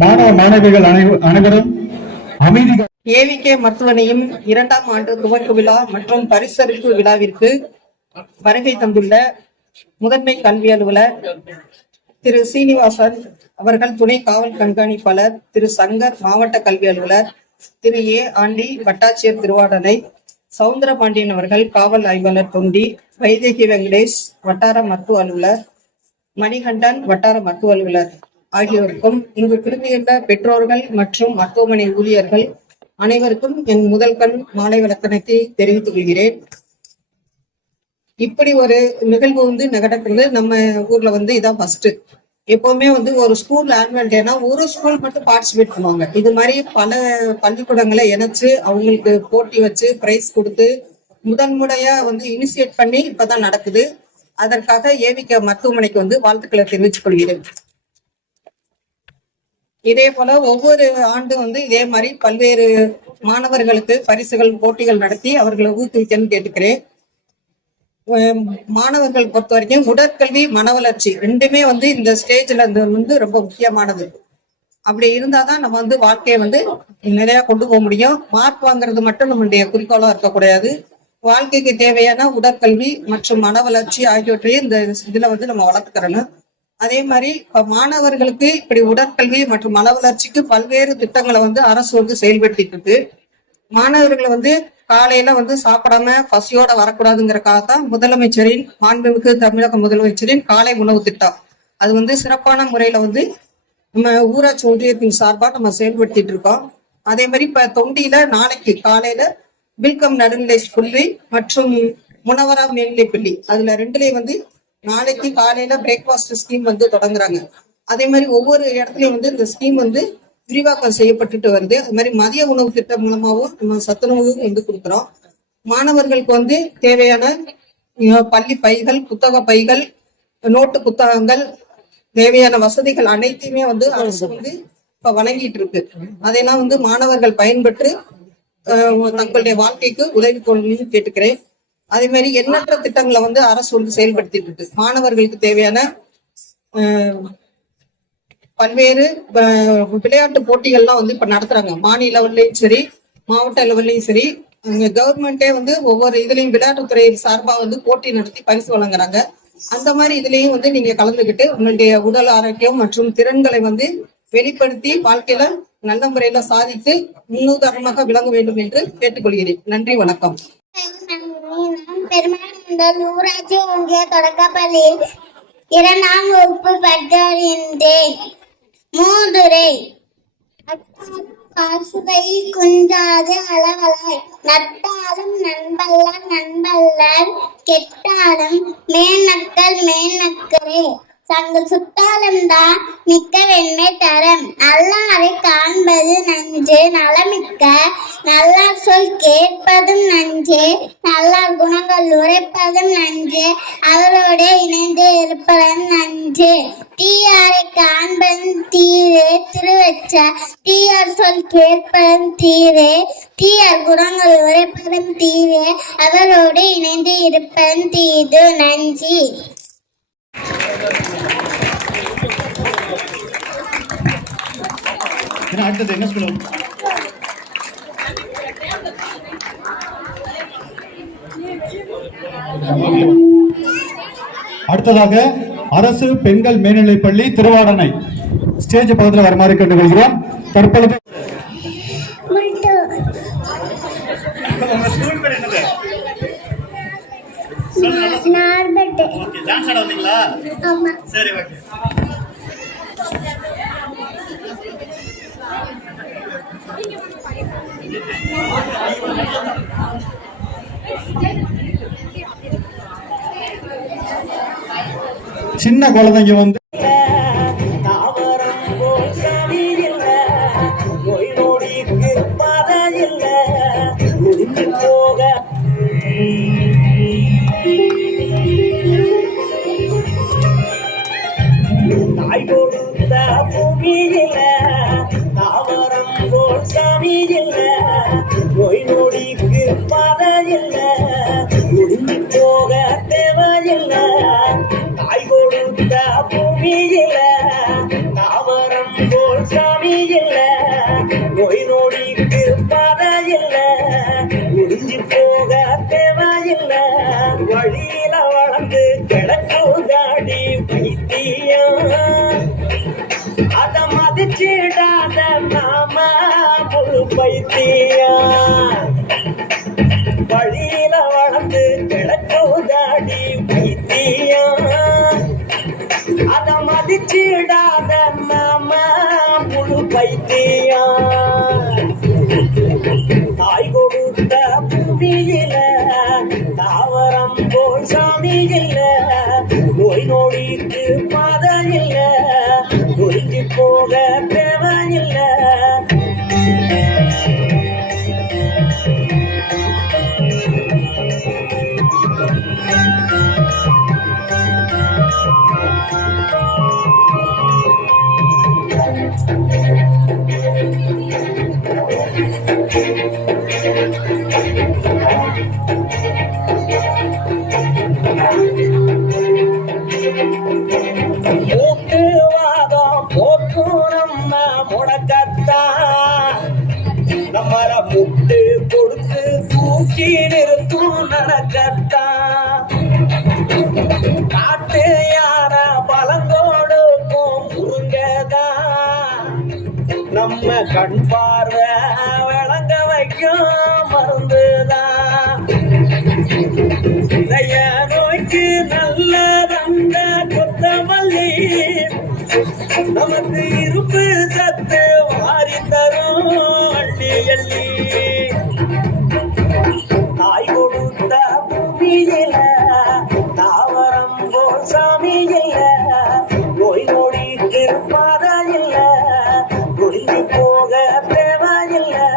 மாணவ மாணவிகள் அனைவரும் அமைதி. ஏவிகே மருத்துவமனையும் 2ஆம் ஆண்டு துவக்க விழா மற்றும் பரிசளிப்பு விழாவிற்கு வருகை தந்துள்ள முதன்மை கல்வி அலுவலர் திரு சீனிவாசன் அவர்கள், துணை காவல் கண்காணிப்பாளர் திரு சங்கர், மாவட்ட கல்வி அலுவலர் திரு ஏ ஆண்டி, வட்டாட்சியர் திருவாடனை, சவுந்தரபாண்டியன் அவர்கள், காவல் ஆய்வாளர் தொண்டி, வைதேகி வெங்கடேஷ், வட்டார மருத்துவ அலுவலர், மணிகண்டன், வட்டார மருத்துவ அலுவலர் ஆகியோருக்கும், இங்கு குழுமியுள்ள பெற்றோர்கள் மற்றும் மருத்துவமனை ஊழியர்கள் அனைவருக்கும் என் முதல் கண் மாலை வணக்கத்தை தெரிவித்துக் கொள்கிறேன். இப்படி ஒரு நிகழ்வு வந்து நடக்கிறது நம்ம ஊர்ல வந்து இதான் ஃபர்ஸ்ட். எப்பவுமே வந்து ஒரு ஸ்கூல் ஆனுவல் டேனா ஒரு ஸ்கூல் மட்டும் பார்ட்டிசிபேட் பண்ணுவாங்க. இது மாதிரி பல பள்ளிக்கூடங்களை இணைச்சு அவங்களுக்கு போட்டி வச்சு பிரைஸ் கொடுத்து முதன்முறையா வந்து இனிஷியேட் பண்ணி இப்பதான் நடக்குது. அதற்காக ஏவிகே மருத்துவமனைக்கு வந்து வாழ்த்துக்களை தெரிவித்துக் கொள்கிறேன். இதே போல ஒவ்வொரு ஆண்டு இதே மாதிரி பல்வேறு மாணவர்களுக்கு பரிசுகள் போட்டிகள் நடத்தி அவர்களை ஊக்குவிக்கணும்னு கேட்டுக்கிறேன். மாணவர்கள் பொறுத்த வரைக்கும் உடற்கல்வி மன வளர்ச்சி ரெண்டுமே இந்த ஸ்டேஜ்ல ரொம்ப முக்கியமானது. அப்படி இருந்தாதான் நம்ம வாழ்க்கையை நிறைய கொண்டு போக முடியும். மார்க் வாங்குறது மட்டும் நம்மளுடைய குறிக்கோளா இருக்கக்கூடாது. வாழ்க்கைக்கு தேவையான உடற்கல்வி மற்றும் மன வளர்ச்சி ஆகியவற்றையும் இந்த இதுல நம்ம வளர்த்துக்கிறணும். அதே மாதிரி இப்ப மாணவர்களுக்கு இப்படி உடற்கல்வி மற்றும் மன வளர்ச்சிக்கு பல்வேறு திட்டங்களை அரசு செயல்படுத்திட்டு இருக்கு. மாணவர்களை காலையில சாப்பிடாம பசியோட வரக்கூடாதுங்கிறக்காக தான் முதலமைச்சரின் மாண்புமிகு தமிழக முதலமைச்சரின் காலை உணவு திட்டம் அது சிறப்பான முறையில நம்ம ஊராட்சி ஒன்றியத்தின் சார்பா நம்ம செயல்படுத்திட்டு இருக்கோம். அதே மாதிரி இப்ப தொண்டியில நாளைக்கு காலையில வில்கம் நடுநிலை பள்ளி மற்றும் முனவரா மேல்நிலை பள்ளி அதுல ரெண்டுலயும் நாளைக்கு காலையில பிரேக்ஃபாஸ்ட் ஸ்கீம் தொடங்குறாங்க. அதே மாதிரி ஒவ்வொரு இடத்துலயும் இந்த ஸ்கீம் விரிவாக்கம் செய்யப்பட்டுட்டு வருது. அது மாதிரி மதிய உணவு திட்டம் மூலமாகவும் நம்ம சத்துணவு கொடுக்குறோம். மாணவர்களுக்கு தேவையான பள்ளி பைகள், புத்தக பைகள், நோட்டு புத்தகங்கள், தேவையான வசதிகள் அனைத்தையுமே அரசு இப்ப வழங்கிட்டு இருக்கு. அதையெல்லாம் மாணவர்கள் பயன்பெற்று தங்களுடைய வாழ்க்கைக்கு உதவி கொள்ளணும்னு கேட்டுக்கிறேன். அதே மாதிரி எண்ணற்ற திட்டங்களை அரசு செயல்படுத்திட்டு இருக்கு. மாணவர்களுக்கு தேவையான பல்வேறு விளையாட்டு போட்டிகள்லாம் இப்ப நடத்துறாங்க. மாநில லெவல்லையும் சரி, மாவட்ட லெவல்லையும் சரி. அங்க கவர்மெண்டே ஒவ்வொரு இதுலயும் விளையாட்டுத்துறை சார்பா போட்டி நடத்தி பரிசு வழங்குறாங்க. அந்த மாதிரி இதுலயும் நீங்க கலந்துகிட்டு உங்களுடைய உடல் ஆரோக்கியம் மற்றும் திறன்களை வெளிப்படுத்தி வாழ்க்கையில நல்ல முறையில சாதித்து முன்னுதாரணமாக விளங்க வேண்டும் என்று கேட்டுக்கொள்கிறேன். நன்றி, வணக்கம். பெருமாள் ஊராட்சி ஒன்றிய தொடக்கப்பள்ளியில் 2ஆம் வகுப்பு பட்டறிந்தேன். மூதுரை பசுவை குன்றாது அளவலாய் நட்டாலும் நண்பல்லார் நண்பல்லார் கெட்டாலும் மேநக்கல் மேநக்கரே தங்கள் சுத்தாலும் தான் மிக்க வெண்மை தரம். நல்லாரை காண்பது நன்று நலமிக்க நல்லார் சொல் கேட்பதும் நன்று நல்லார் குணங்கள் உரைப்பதும் நன்று அவரோட இணைந்து இருப்பதும் நன்று. தீயாரை காண்பதும் தீரே திருவச்ச தீயார் சொல் கேட்பதும் தீரே தீயார் குணங்கள் உரைப்பதும் தீரே அவரோடு இணைந்து இருப்பதும் தீது. நன்றி. அடுத்தது என்ன ஸ்கூல்? அடுத்ததாக அரசு பெண்கள் மேல்நிலைப்பள்ளி திருவாடனை ஸ்டேஜ் பக்கத்தில் வர மாதிரி கேட்டுக்கொள்கிறோம். தற்பொழுது சின்ன குழந்தைங்க தாய் கொடுத்த பூமியில தாவரம் போல் சாமியில நோய் நொடிக்கு பதையில்ல முடிஞ்சு போக தேவையில்ல. தாய் கொடுத்த பூமியில தாவரம் போல் சாமியில நோய் நொடிக்கு பதையில்ல முடிஞ்சு போக தேவையில்ல. வழியில வளர்ந்து கிடக்குதாடி பைத்தியம் அத மதிச்சிடாத நாம முழு பைத்தியம். வழியில வளர்ந்து கிடக்குதாடி பைத்தியம் அத மதிச்சிடாத நாம முழு பைத்தியம். தாய் கொடுத்த பூமியில தாவரம் போல் சாமி இல்ல நோய் நொடிக்கு பதையில்ல ஒழிஞ்சு போக தேவையில்ல. கூட்டுவாதம் போக்கும் நம்ம முடக்கத்தான் நம்மள முட்டு கொடுத்து தூக்கி நிறுத்தும் நடக்கத்தான் காட்டு யார பழங்கோடுக்கும் முருங்கதான் நம்ம கண் பார்வை விளங்க வைக்கும் மருந்துதான் இதய நோய்க்கு நல்லதந்த கொத்தமல்லி நமக்கு இருப்பு சத்து வாரி தரும் அள்ளி அள்ளி தாய் கொடுத்த பூமியில தாவரம் போல் சாமி இல்ல நோய் நொடிக்கு பாதை இல்ல ஒழிஞ்சு போக தேவையில்லை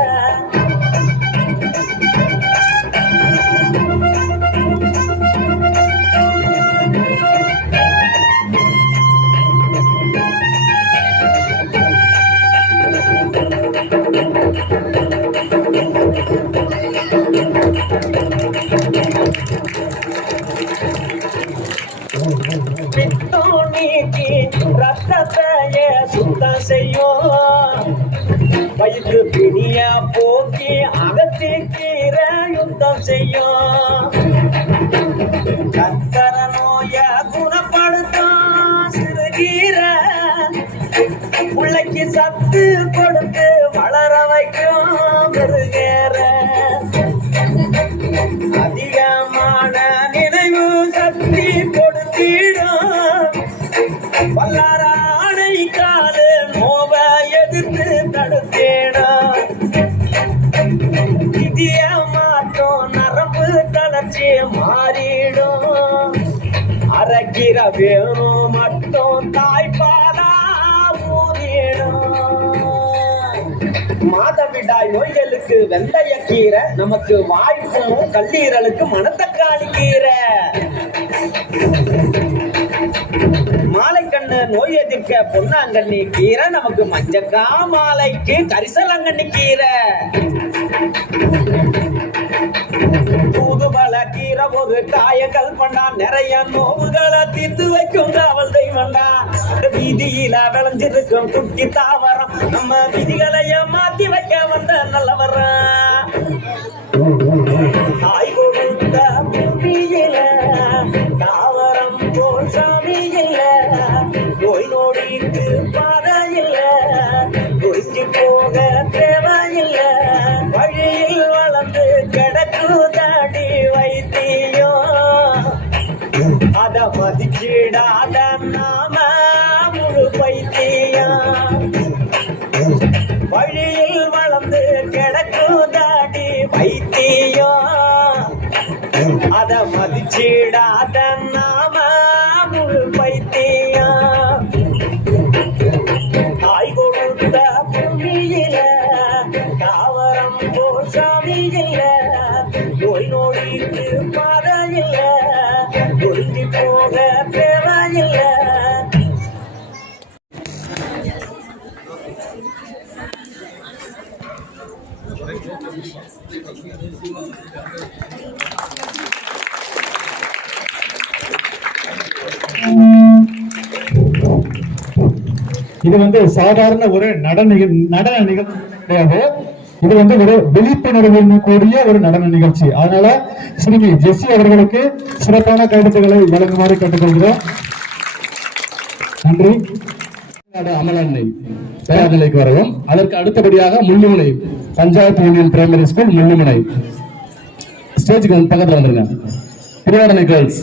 பித்தம் நீக்கி ரத்தத்தைய சுத்தம் செய்யும் வயிற்று பிணிய போக்கி அகத்தி கீரை யுத்தம் செய்யும் கத்தர நோய குணப்படுத்தும் சிறுகீரை பிள்ளைக்கு சத்து கொடுத்து வளர வைக்கும் பெருகேற அதிகமான நினைவு சக்தி கொடுத்திடும் வல்லாராணை காலு நோவ எதிர்த்து தடுத்திடும் இதிய மாற்றம் நரம்பு தளர்ச்சி மாறிடும் அரைக்கிற வேணும் மட்டும் தாய்ப்பாலா ஊறிடும் மாதவிடாய் நோய்களுக்கு வெந்தய கீரை நமக்கு வாய்ப்பும் கல்லீரலுக்கு மணத்தக்காளி கீரை மாலைக்கண்ணு நோய் எதிர்க்க பொன்னாங்கண்ணி கீரை நமக்கு மஞ்சக்கா மாலைக்கு கரிசலங்கண்ணி கீரை தூதுவள கீரை ஒரு காயங்கள் பண்ணா நிறைய நோவுகளை தீர்த்து வைக்கும் காவல் தெய்வம்டா வீதியில விளைஞ்சிருக்கும் குட்டி தாவரம் நம்ம விதிகளைய மாத்தி வைக்க வந்த நல்லவரம் தாய் கொடுத்த பூமியில தாவரம் போல் சாமி இல்ல நோய் நோடிக்கு பாதை இல்ல ஒழிஞ்சு போக தேவையில்ல வழியில் வளர்ந்து கிடக்கு தாடி வைத்தியம் அத மதிச்சிடாத நாம முழு பைத்தியம் வழியில் வளர்ந்து கிடக்கு தாடி வைத்தியம் அத மதிச்சிடாத நாம முழு பைத்தியம் தாய் கொடுத்த பூமியில தாவரம் போல் சாமி இல்ல நோய் நோடிக்கு பாதை இல்ல ஒழிஞ்சு போக தேவையில்லை இது வந்து சாதாரண ஒரு நடன நிகழ்ச்சி கிடையாது. இது வந்து ஒரு விழிப்புணர்வு கூடிய ஒரு நடன நிகழ்ச்சி. அதனால ஸ்ரீமதி ஜெஸ்ஸி அவர்களுக்கு சிறப்பான கருத்துக்களை வழங்குமாறு கேட்டுக்கொள்கிறோம். நன்றி. அமலன்னை தயார் நிலைக்கு வரவும். அதற்கு அடுத்தபடியாக முள்ளுமுனை பஞ்சாயத்து யூனியன் பிரைமரி ஸ்கூல் முள்ளுமுனை ஸ்டேஜுக்கு பக்கத்துல வந்துருங்க. திருவாடனை கேர்ள்ஸ்.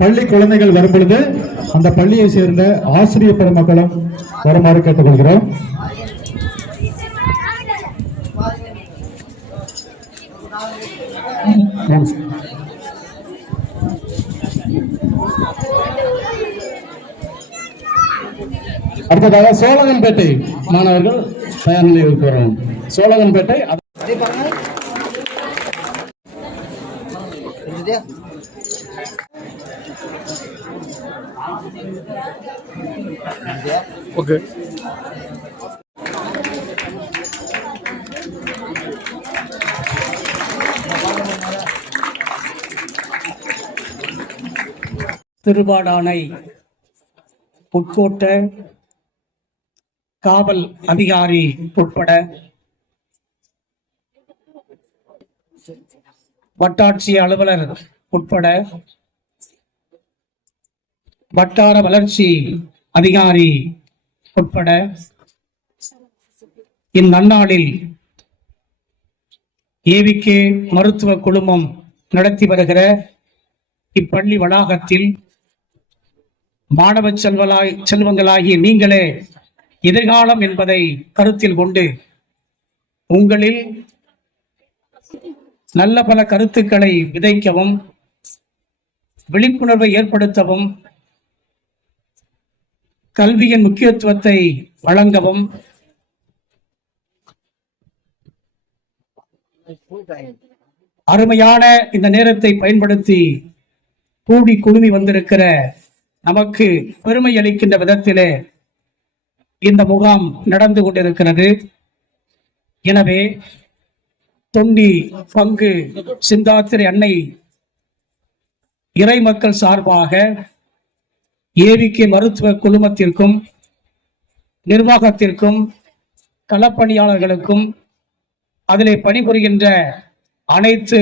பள்ளி குழந்தைகள் வரும் பொழுது அந்த பள்ளியை சேர்ந்த ஆசிரியர் பெருமக்களும் வருமாறு கேட்டுக்கொள்கிறோம். அடுத்ததாக சோழகன்பேட்டை மாணவர்கள் தயார் நிலைக்கு வரவும். சோழகன்பேட்டை Yeah. ஓகே. திருவாடானை உட்கோட்ட காவல் அதிகாரி உட்பட வட்டாட்சியர் அலுவலர் உட்பட வட்டார வளர்ச்சி அதிகாரி உட்பட இந்நன்னாளில் ஏவிகே மருத்துவ குழுமம் நடத்தி வருகிற இப்பள்ளி வளாகத்தில் மாணவ செல்வங்களாகிய நீங்களே எதிர்காலம் என்பதை கருத்தில் கொண்டு உங்களில் நல்ல பல கருத்துக்களை விதைக்கவும் விழிப்புணர்வை ஏற்படுத்தவும் கல்வியின் முக்கியத்துவத்தை வழங்கவும் அருமையான இந்த நேரத்தை பயன்படுத்தி கூடி குழுமி வந்திருக்கிற நமக்கு பெருமை அளிக்கின்ற விதத்திலே இந்த முகாம் நடந்து கொண்டிருக்கிறது. எனவே தொண்டி பங்கு சிந்தாத்திரை அன்னை இறை மக்கள் சார்பாக ஏவிகே மருத்துவ குழுமத்திற்கும் நிர்வாகத்திற்கும் களப்பணியாளர்களுக்கும் அதிலே பணிபுரிகின்ற அனைத்து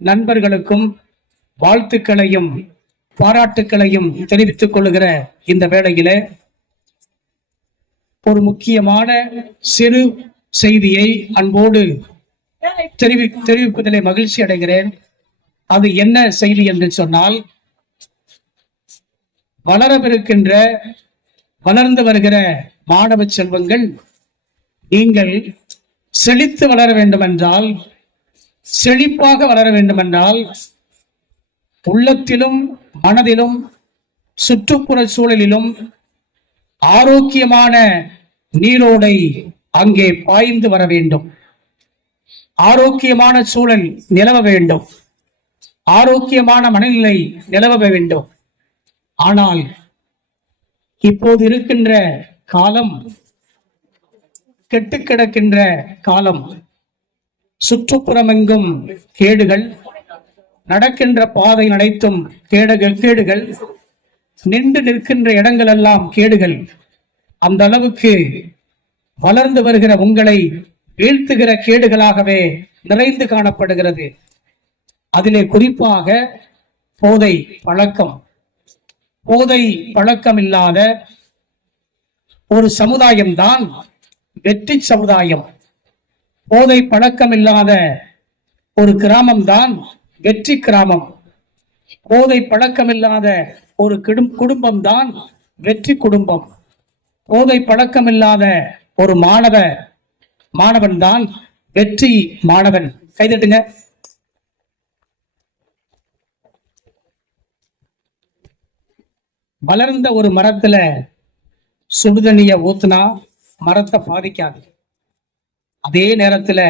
நண்பர்களுக்கும் வாழ்த்துக்களையும் பாராட்டுக்களையும் தெரிவித்துக் கொள்ளுகிற இந்த வேளையிலே ஒரு முக்கியமான சிறு செய்தியை அன்போடு தெரிவிப்பதிலே மகிழ்ச்சி அடைகிறேன். அது என்ன செய்தி என்று சொன்னால், வளர்ந்து வருகிற மாணவ செல்வங்கள், நீங்கள் செழித்து வளர வேண்டுமென்றால், செழிப்பாக வளர வேண்டுமென்றால், உள்ளத்திலும் மனதிலும் சுற்றுப்புற சூழலிலும் ஆரோக்கியமான நீரோடை அங்கே பாய்ந்து வர வேண்டும். ஆரோக்கியமான சூழல் நிலவ வேண்டும். ஆரோக்கியமான மனநிலை நிலவ வேண்டும். ஆனால் இப்போது இருக்கின்ற காலம் கெட்டு கிடக்கின்ற காலம். சுற்றுப்புறமெங்கும் கேடுகள், நடக்கின்ற பாதை அனைத்தும் கேடுகள், நின்று நிற்கின்ற இடங்கள் எல்லாம் கேடுகள். அந்த அளவுக்கு வளர்ந்து வருகிற உங்களை வீழ்த்துகிற கேடுகளாகவே நிறைந்து காணப்படுகிறது. அதிலே குறிப்பாக போதை பழக்கம் இல்லாத ஒரு சமுதாயம்தான் வெற்றி சமுதாயம். போதை பழக்கம் இல்லாத ஒரு கிராமம்தான் வெற்றி கிராமம். போதை பழக்கமில்லாத ஒரு குடும்பம் தான் வெற்றி குடும்பம். போதை பழக்கமில்லாத ஒரு மாணவன் தான் வெற்றி மாணவன். கைதட்டுங்க. வளர்ந்த ஒரு மரத்துல சுடுதண்ணிய ஊத்துனா மரத்தை பாதிக்காது. அதே நேரத்துல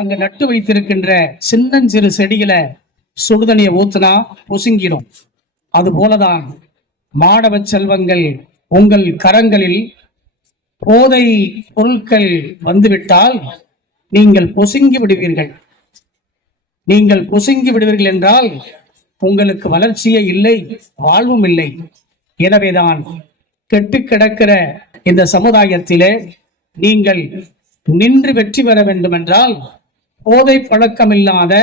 அங்க நட்டு வைத்திருக்கின்ற சின்னஞ்சிறு செடிகளை சுடுதண்ணிய ஊத்துனா பொசுங்கிடும். அது போலதான் மாணவ செல்வங்கள், உங்கள் கரங்களில் போதை பொருட்கள் வந்துவிட்டால் நீங்கள் பொசுங்கி விடுவீர்கள். நீங்கள் பொசுங்கி விடுவீர்கள் என்றால் உங்களுக்கு வளர்ச்சியே இல்லை, வாழ்வும் இல்லை. எனவேதான் கெட்டு கிடக்கிற இந்த சமுதாயத்திலே நீங்கள் நின்று வெற்றி பெற வேண்டும் என்றால் போதை பழக்கம் இல்லாத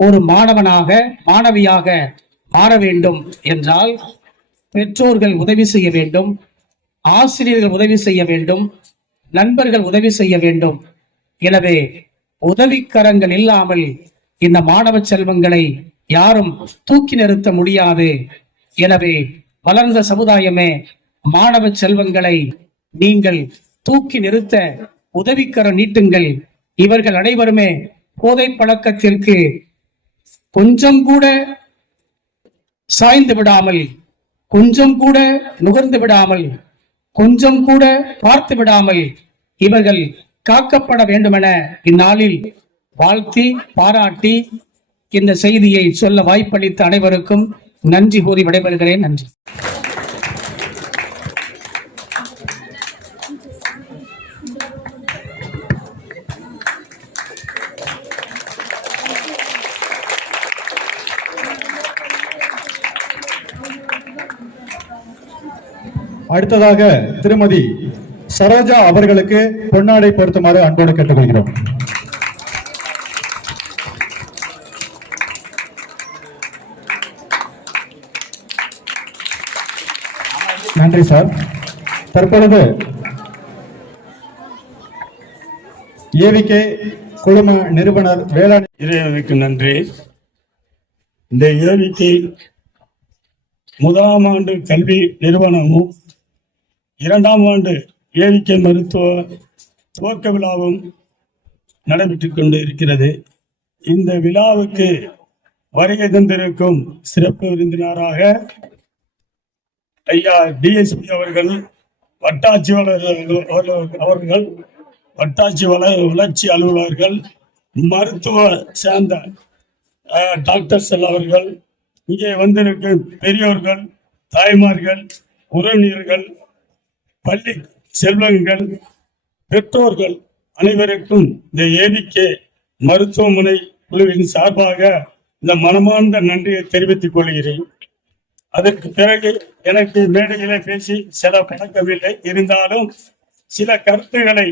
ஒரு மாணவியாக மாற வேண்டும் என்றால் பெற்றோர்கள் உதவி செய்ய வேண்டும், ஆசிரியர்கள் உதவி செய்ய வேண்டும், நண்பர்கள் உதவி செய்ய வேண்டும். எனவே உதவிக்கரங்கள் இல்லாமல் இந்த மாணவ செல்வங்களை யாரும் தூக்கி நிறுத்த முடியாது. எனவே வளர்ந்த சமுதாயமே, மாணவ செல்வங்களை நீங்கள் தூக்கி நிறுத்த உதவிக்கரம் நீட்டுங்கள். இவர்கள் அனைவருமே போதை பழக்கத்திற்கு கொஞ்சம் கூட சாய்ந்து விடாமல், கொஞ்சம் கூட நுகர்ந்து விடாமல், கொஞ்சம் கூட பார்த்து விடாமல் இவர்கள் காக்கப்பட வேண்டுமென இந்நாளில் வாழ்த்தி பாராட்டி இந்த செய்தியை சொல்ல வாய்ப்பளித்த அனைவருக்கும் நன்றி கூறி விடைபெறுகிறேன். நன்றி. அடுத்ததாக திருமதி சரோஜா அவர்களுக்கு பொன்னாடை பொருத்துமாறு அன்போடு கேட்டுக்கொள்கிறோம். நன்றி சார். தற்பொழுது ஏவிகே குழும நிறுவனர் வேளாண் இறைவனுக்கு நன்றி. இந்த ஏவிகே முதலாம் ஆண்டு கல்வி நிறுவனமும் 2ஆம் ஆண்டு ஏவிகே மருத்துவ துவக்க விழாவும் நடைபெற்றுக் கொண்டு இருக்கிறது. இந்த விழாவுக்கு வருகை தந்திருக்கும் சிறப்பு விருந்தினராக ஐயா டிஎஸ்பி அவர்கள், வட்டாட்சியாளர் அவர்கள், வட்டாட்சி வளர்ச்சி அலுவலர்கள், மருத்துவ சார்ந்த டாக்டர்ஸ் அவர்கள், இங்கே வந்திருக்கும் பெரியோர்கள், தாய்மார்கள், உறவினர்கள், பள்ளி செல்வங்கள், பெற்றோர்கள் அனைவருக்கும் இந்த ஏவிகே மருத்துவமனை குழுவின் சார்பாக இந்த மனமார்ந்த நன்றியை தெரிவித்துக் கொள்கிறேன். அதற்கு பிறகு எனக்கு மேடையிலே பேசி சில பழக்கமில்லை, இருந்தாலும் சில கருத்துக்களை,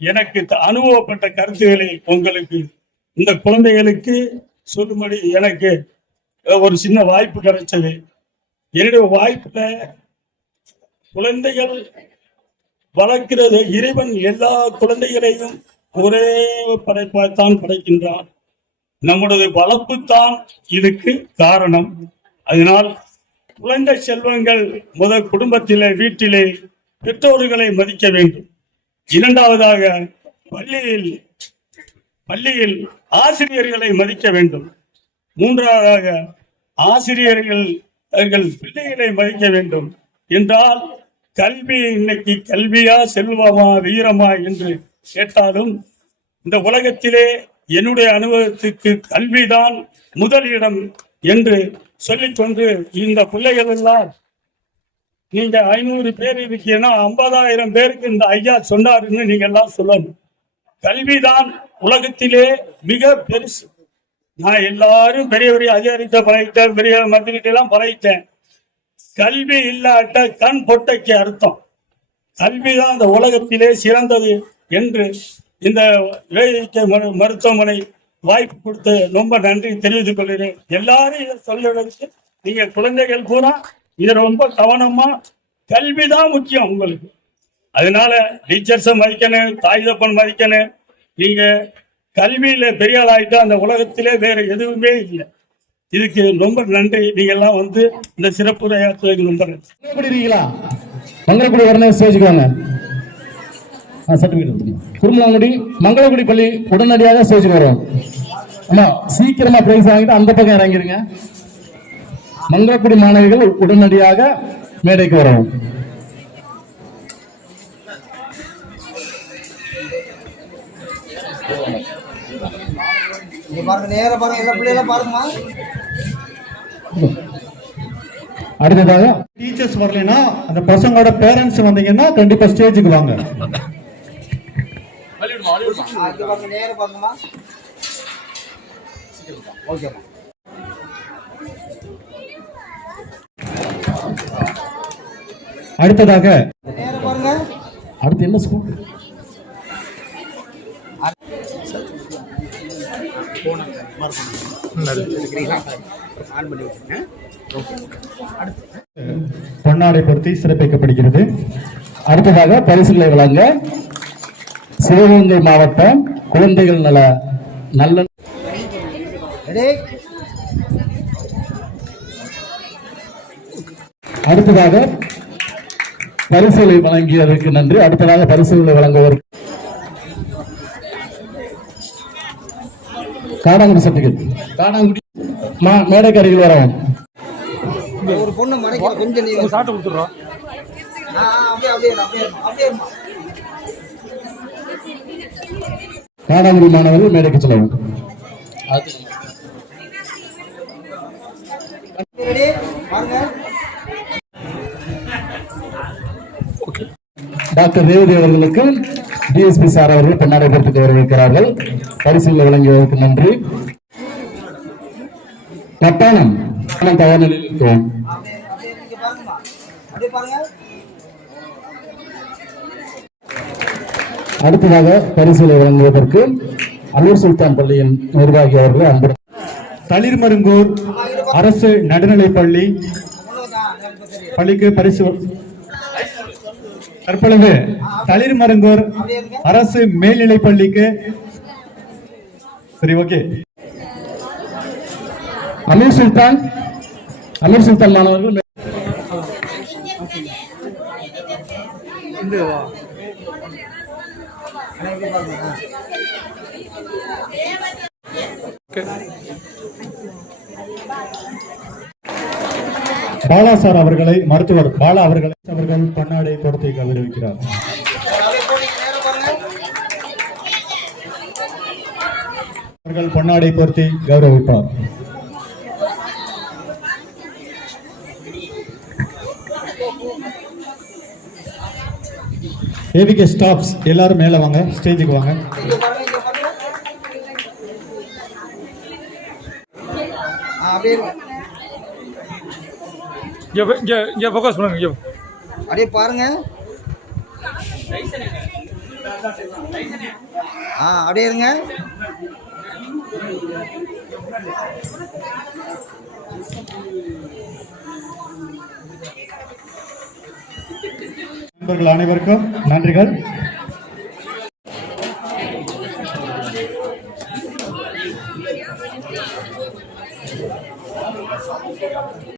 எனக்கு அனுபவப்பட்ட கருத்துக்களை உங்களுக்கு இந்த குழந்தைகளுக்கு சொல்லும்படி எனக்கு ஒரு சின்ன வாய்ப்பு கிடைச்சது. என்னுடைய வாய்ப்புல குழந்தைகள் வளர்க்கிறது, இறைவன் எல்லா குழந்தைகளையும் ஒரே படைப்பாய்த்தான் படைக்கின்றான். நம்முடைய வளர்ப்பு தான் இதுக்கு காரணம். அதனால் குழந்தை செல்வங்கள் முதல் குடும்பத்திலே, வீட்டிலே பெற்றோர்களை மதிக்க வேண்டும். 2ஆவதாக பள்ளியில் ஆசிரியர்களை மதிக்க வேண்டும். 3ஆவதாக ஆசிரியர்கள் தங்கள் பிள்ளைகளை மதிக்க வேண்டும். என்றால் கல்வி இன்னைக்கு கல்வியா செல்வமா வீரமா என்று கேட்டாலும் இந்த உலகத்திலே என்னுடைய அனுபவத்துக்கு கல்விதான் முதலிடம் என்று சொல்லிக்கொண்டு, இந்த பிள்ளைகள் எல்லாம் நீங்க 500 பேர் இருக்கீங்கன்னா 50,000 பேருக்கு இந்த ஐயா சொன்னாருன்னு நீங்க எல்லாம் சொல்லணும். கல்விதான் உலகத்திலே மிக பெருசு. நான் எல்லாரும் பெரிய பெரிய அதிகாரிகிட்ட பழகிட்டேன், பெரிய மந்திரிகிட்ட எல்லாம் பழகிட்டேன். கல்வி இல்லாட்ட கண் பொட்டைக்கு அர்த்தம். கல்விதான் இந்த உலகத்திலே சிறந்தது என்று இந்த ஏவிகே மருத்துவமனை வாய்ப்பு கொடுத்து ரொம்ப நன்றி தெரிவித்துக் கொள்கிறேன். எல்லாரும் இதை சொல்லுறதுக்கு நீங்க குழந்தைகள் பூரா இதை ரொம்ப கவனமா, கல்விதான் முக்கியம் உங்களுக்கு. அதனால டீச்சர்ஸை மதிக்கணும், தாய் தப்பன் மதிக்கணும். நீங்க கல்வியில பெரிய ஆளாயிட்டா அந்த உலகத்திலே வேற எதுவுமே இல்லை. இதுக்கு ரொம்ப நன்றி. நீங்க எல்லாம் வந்து இந்த சிறப்புரையாற்றுவதற்கு ரொம்ப நன்றி. மங்களக்குடி உடனே ஸ்டேஜுக்கு வாங்க. குருமலாங்குடி மங்களக்குடி பள்ளி உடனடியாக ஸ்டேஜுக்கு வரும். ஆமா, சீக்கிரமா பிரைஸ் வாங்கிட்டு அந்த பக்கம் இறங்கிருங்க. மங்களக்குடி மாணவிகள் உடனடியாக மேடைக்கு வரும். அடுத்ததாக டீச்சர்ஸ் வரலைன்னா அந்த பசங்களோட பேரண்ட்ஸ் வந்தீங்கன்னா கண்டிப்பா ஸ்டேஜுக்கு வாங்க. அடுத்ததாக அடுத்து என்ன ஸ்கூல்? பொன்னாடை பொருத்தி சிறப்பிக்கப்படுகிறது. அடுத்ததாக பரிசுகளை வழங்க சிவகங்கை மாவட்டம் குழந்தைகள் நல நல்ல அடுத்ததாக பரிசுகளை வழங்கியதற்கு நன்றி. அடுத்ததாக பரிசுகளை வழங்குவர் காடாங்குடி சர்டிபிகேட். காடாங்குடி மேடைக்கு அருகில் வரவும். ஒரு பொண்ணு மடைக்கு கொஞ்சம் சாட்டை கொடுத்துடுறோம். காடாங்குடி மாணவர்கள் மேடைக்கு செல்லவும். டாக்டர் ரேவதி அவர்களுக்கு டிஎஸ்பி சார் அவர்கள் பொன்னாடை போர்த்துக்கு வரவேற்கிறார்கள். பரிசுகளை வழங்கியதற்கு நன்றி. கட்டாணம் தயார் நிலையில் இருக்கிறோம். அடுத்ததாக பரிசுகளை வழங்குவதற்கு அலூர் சுல்தான் பள்ளியின் நிர்வாகி அவர்கள் அன்பு தளிர்மருங்கூர் அரசு நடுநிலைப்பள்ளி பள்ளிக்கு பரிசு தற்பொழுது தளிர்மருங்கூர் அரசு மேல்நிலை பள்ளிக்கு சரி ஓகே அமீர் சுல்தான் மாணவர்கள் பாலா சார் அவர்களை மருத்துவர் பாலா அவர்கள் பொன்னாடை கொடுத்து கௌரவிக்கிறார். அவர்கள் பொன்னாடை பொருத்தி கௌரவிப்பார். ஏவிகே ஸ்டாப்ஸ் எல்லாரும் மேல வாங்க, ஸ்டேஜுக்கு வாங்க. இங்க ஃபோக்கஸ் பண்ணுங்க. இங்க அப்படியே பாருங்க. அப்படியே இருங்க. நண்பர்கள் அனைவருக்கும் நன்றிகள்.